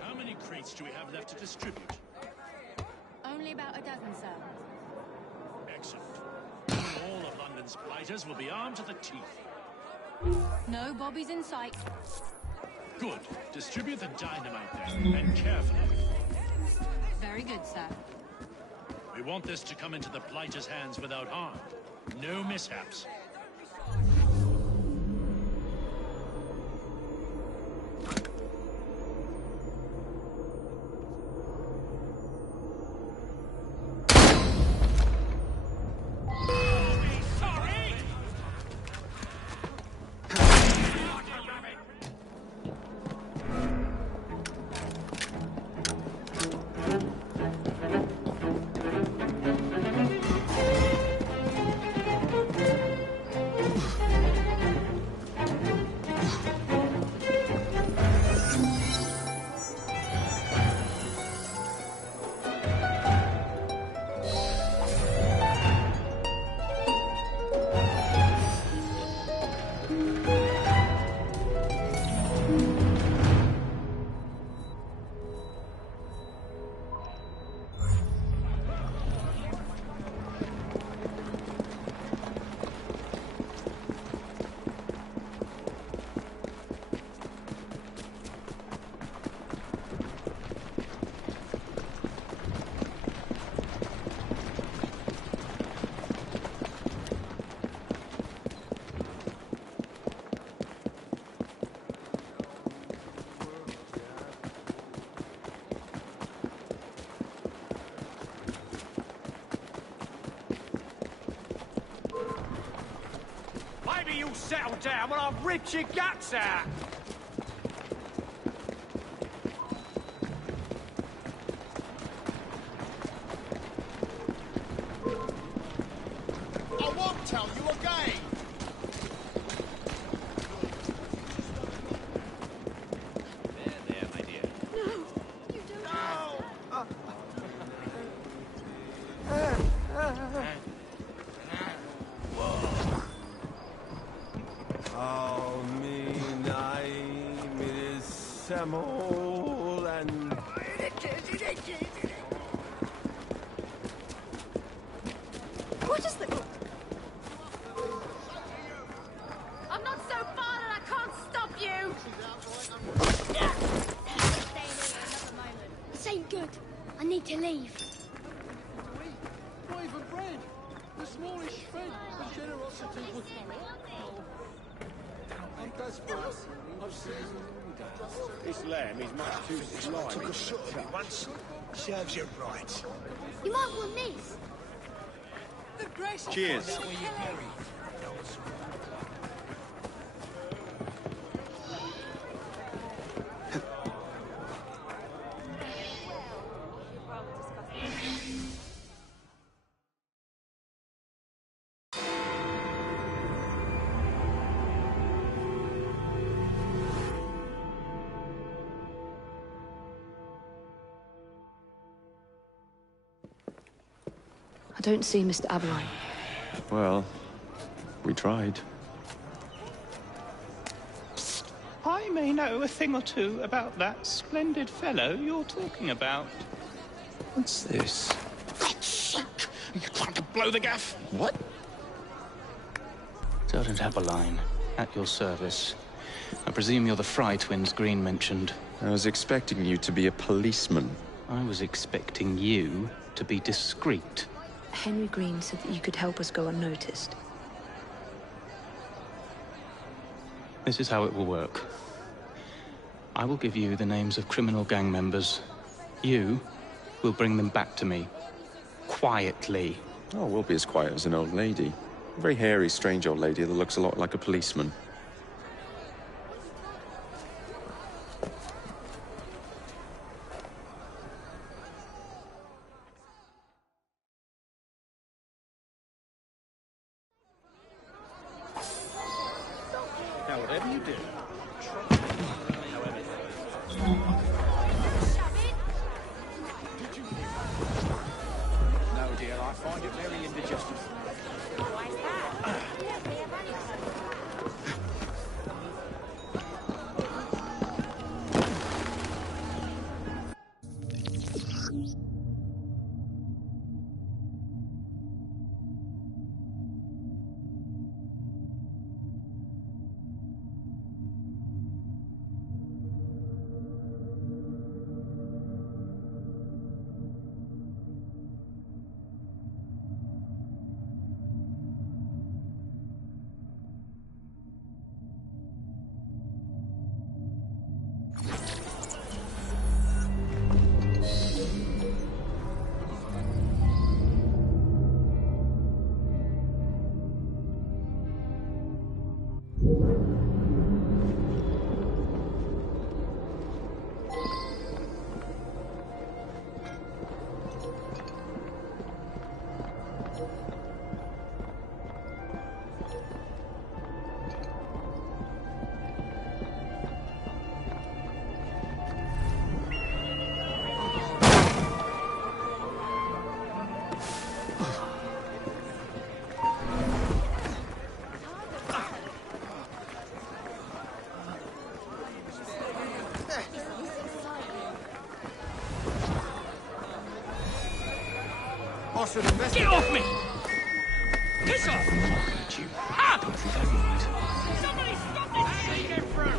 How many crates do we have left to distribute? Only about a dozen, sir. Excellent. All of London's blighters will be armed to the teeth. No bobbies in sight. Good. Distribute the dynamite then, and carefully. Very good, sir. We want this to come into the blighter's hands without harm. No mishaps. Maybe you'll settle down when I've ripped your guts out. I won't tell you again! There, my dear. Oh, me name is Samuel and... What is the... I'm not so far that I can't stop you! This ain't good. I need to leave. Not even bread. The smallest shred of generosity would... I'm desperate. I've seen... This lamb is much too slimy. Took a shot at it once. Serves you right. You might want this. Cheers. I don't see Mr. Aberline. Well, we tried. I may know a thing or two about that splendid fellow you're talking about. What's this? God's sake! Are you trying to blow the gaff? What? Sergeant Aberline, at your service. I presume you're the Fry twins Green mentioned. I was expecting you to be a policeman. I was expecting you to be discreet. Henry Green said that you could help us go unnoticed. This is how it will work. I will give you the names of criminal gang members. You will bring them back to me. Quietly. Oh, we'll be as quiet as an old lady. A very hairy, strange old lady that looks a lot like a policeman. No, dear, I find it very indigestible. Get off me! Piss off! Ah! Somebody stop this! How do you get through?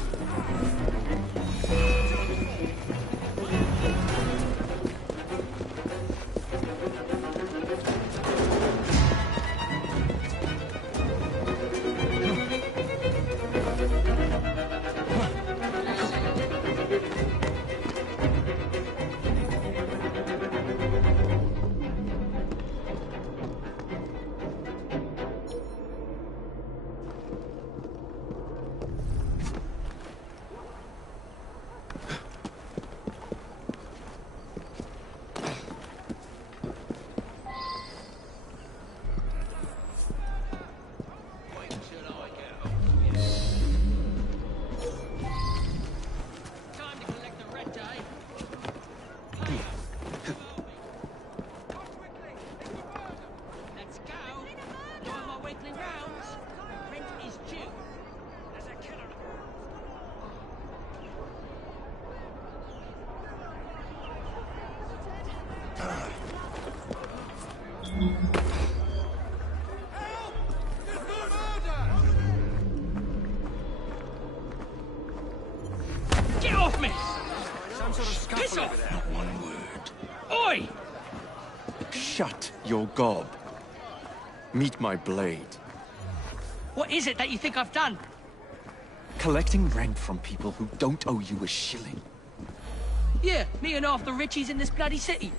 Get off me! Some sort of scuffle Piss off! over there. Not one word. Oi! Shut your gob. Meet my blade. What is it that you think I've done? Collecting rent from people who don't owe you a shilling. Yeah, me and half the richies in this bloody city.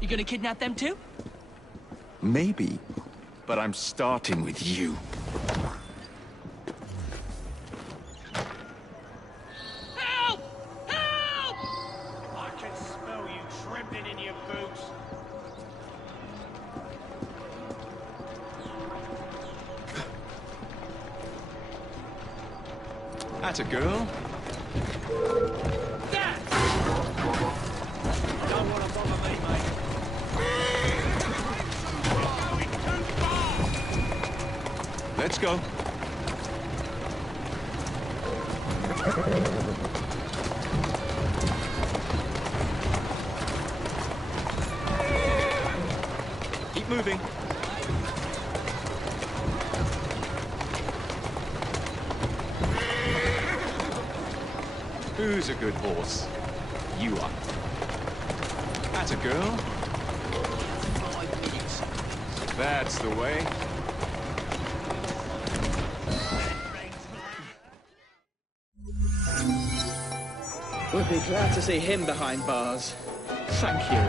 You gonna kidnap them too? Maybe, but I'm starting with you. Help! Help! I can smell you trembling in your boots. That's a girl. Don't want to bother me, mate. Let's go. Keep moving. Who's a good horse? You are. That's a girl. 5 minutes. That's the way. Would be glad to see him behind bars. Thank you.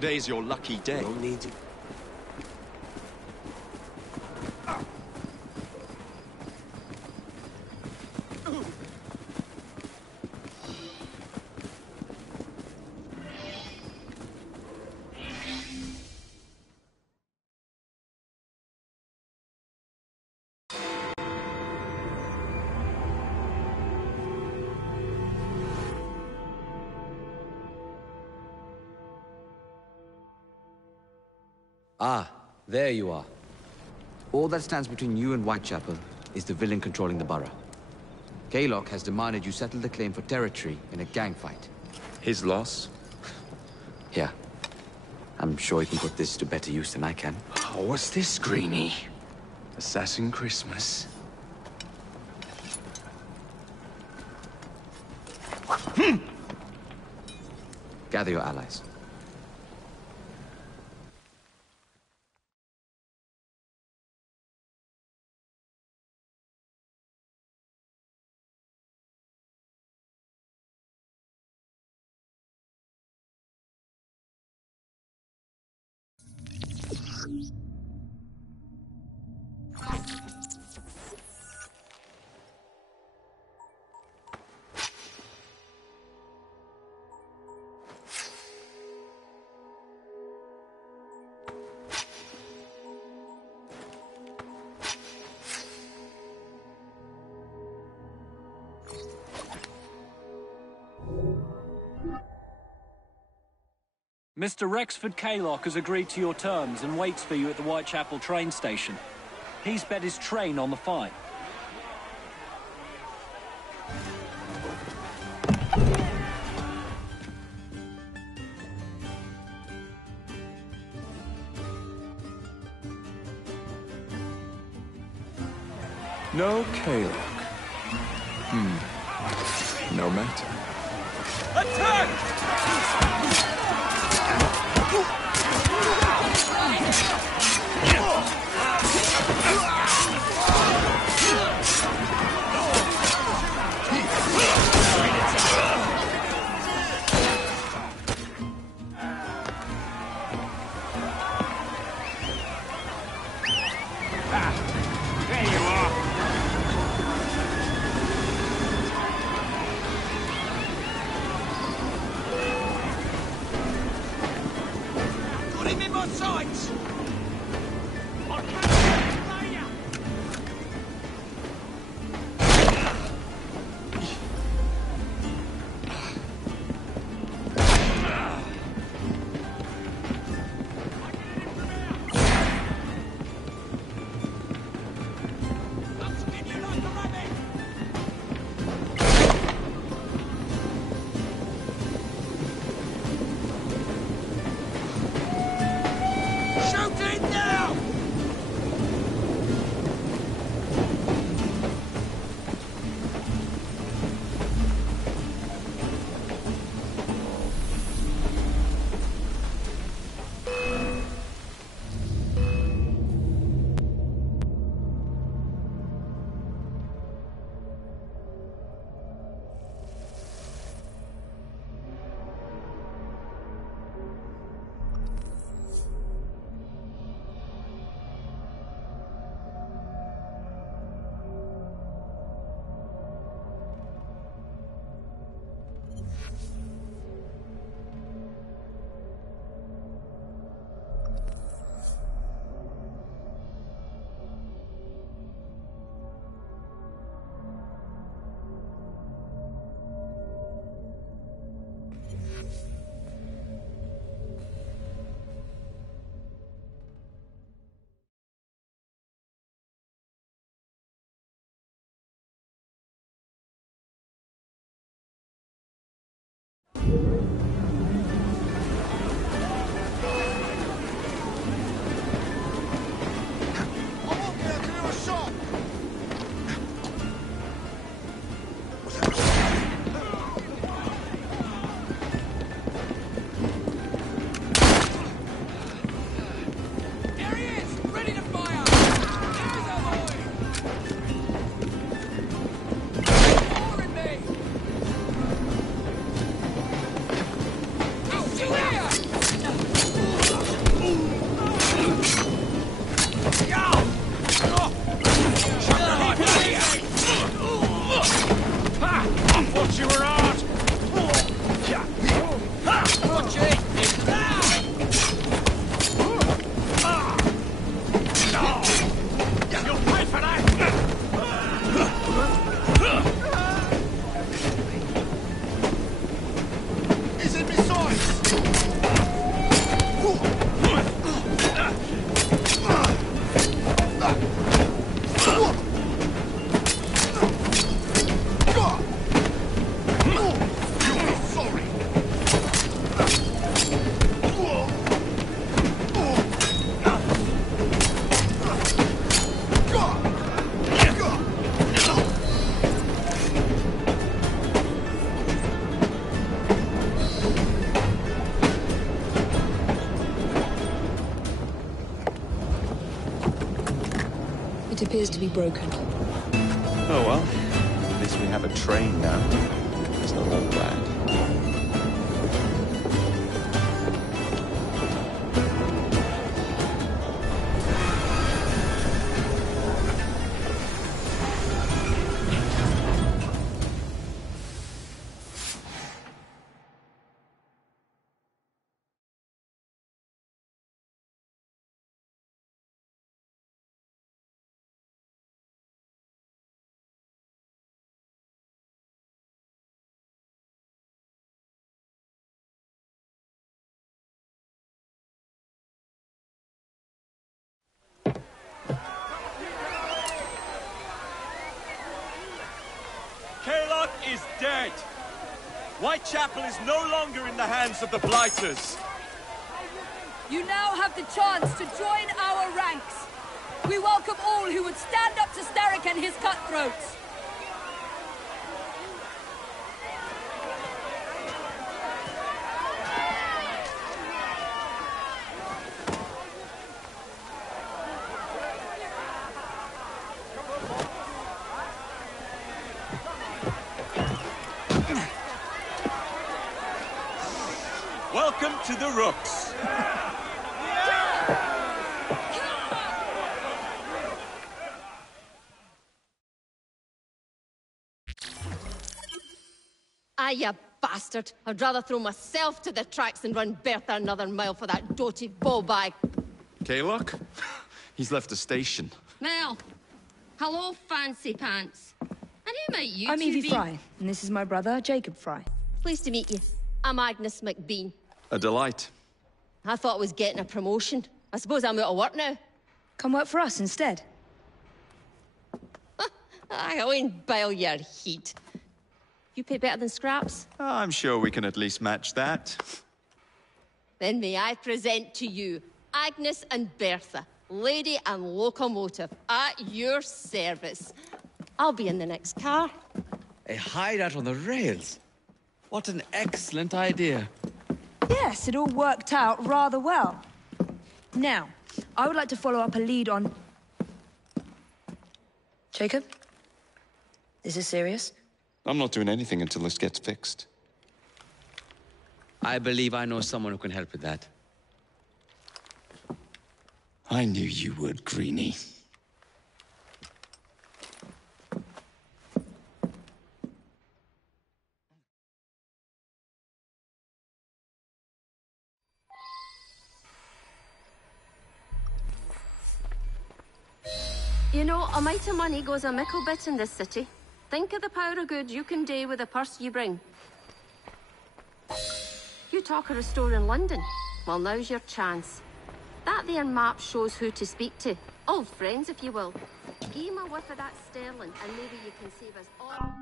Today's your lucky day. No need to. Ah, there you are. All that stands between you and Whitechapel is the villain controlling the borough. Kaylock has demanded you settle the claim for territory in a gang fight. His loss? Yeah. I'm sure he can put this to better use than I can. Oh, what's this, Greenie? Assassin Christmas? Gather your allies. Mr. Rexford Kaylock has agreed to your terms and waits for you at the Whitechapel train station. He's bet his train on the fight. No Kaylock. No matter. There you are. Got him in my sights! Shoot it now! It appears to be broken. Oh well, at least we have a train now. It's not all bad. Kaylock is dead! Whitechapel is no longer in the hands of the Blighters. You now have the chance to join our ranks. We welcome all who would stand up to Starrick and his cutthroats. Welcome to the Rooks. Ah, you bastard! I'd rather throw myself to the tracks than run Bertha another mile for that doty ball-bag. Kaylock? He's left the station. Mel! Hello, fancy pants. And who might you I'm two Evie be? Fry, and this is my brother, Jacob Fry. Pleased to meet you. I'm Agnes McBean. A delight. I thought I was getting a promotion. I suppose I'm out of work now. Come work for us instead. I won't bile your heat. You pay better than scraps? I'm sure we can at least match that. Then may I present to you Agnes and Bertha, lady and locomotive, at your service. I'll be in the next car. A hideout on the rails? What an excellent idea. Yes, it all worked out rather well. Now, I would like to follow up a lead on... Jacob? Is this serious? I'm not doing anything until this gets fixed. I believe I know someone who can help with that. I knew you would, Greenie. You know, a mite of money goes a mickle bit in this city. Think of the power of good you can do with the purse you bring. You talk of a store in London. Well, now's your chance. That there map shows who to speak to. Old friends, if you will. Give him a whiff of that sterling, and maybe you can save us all.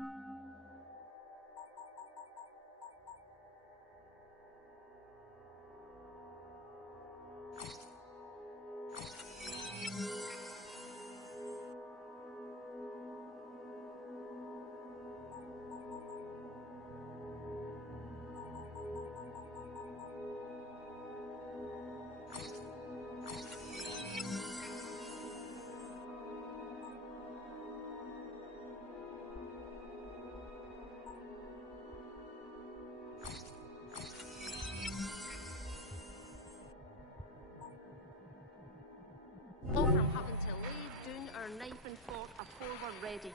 All from having to lay down our knife and fork afore we're ready.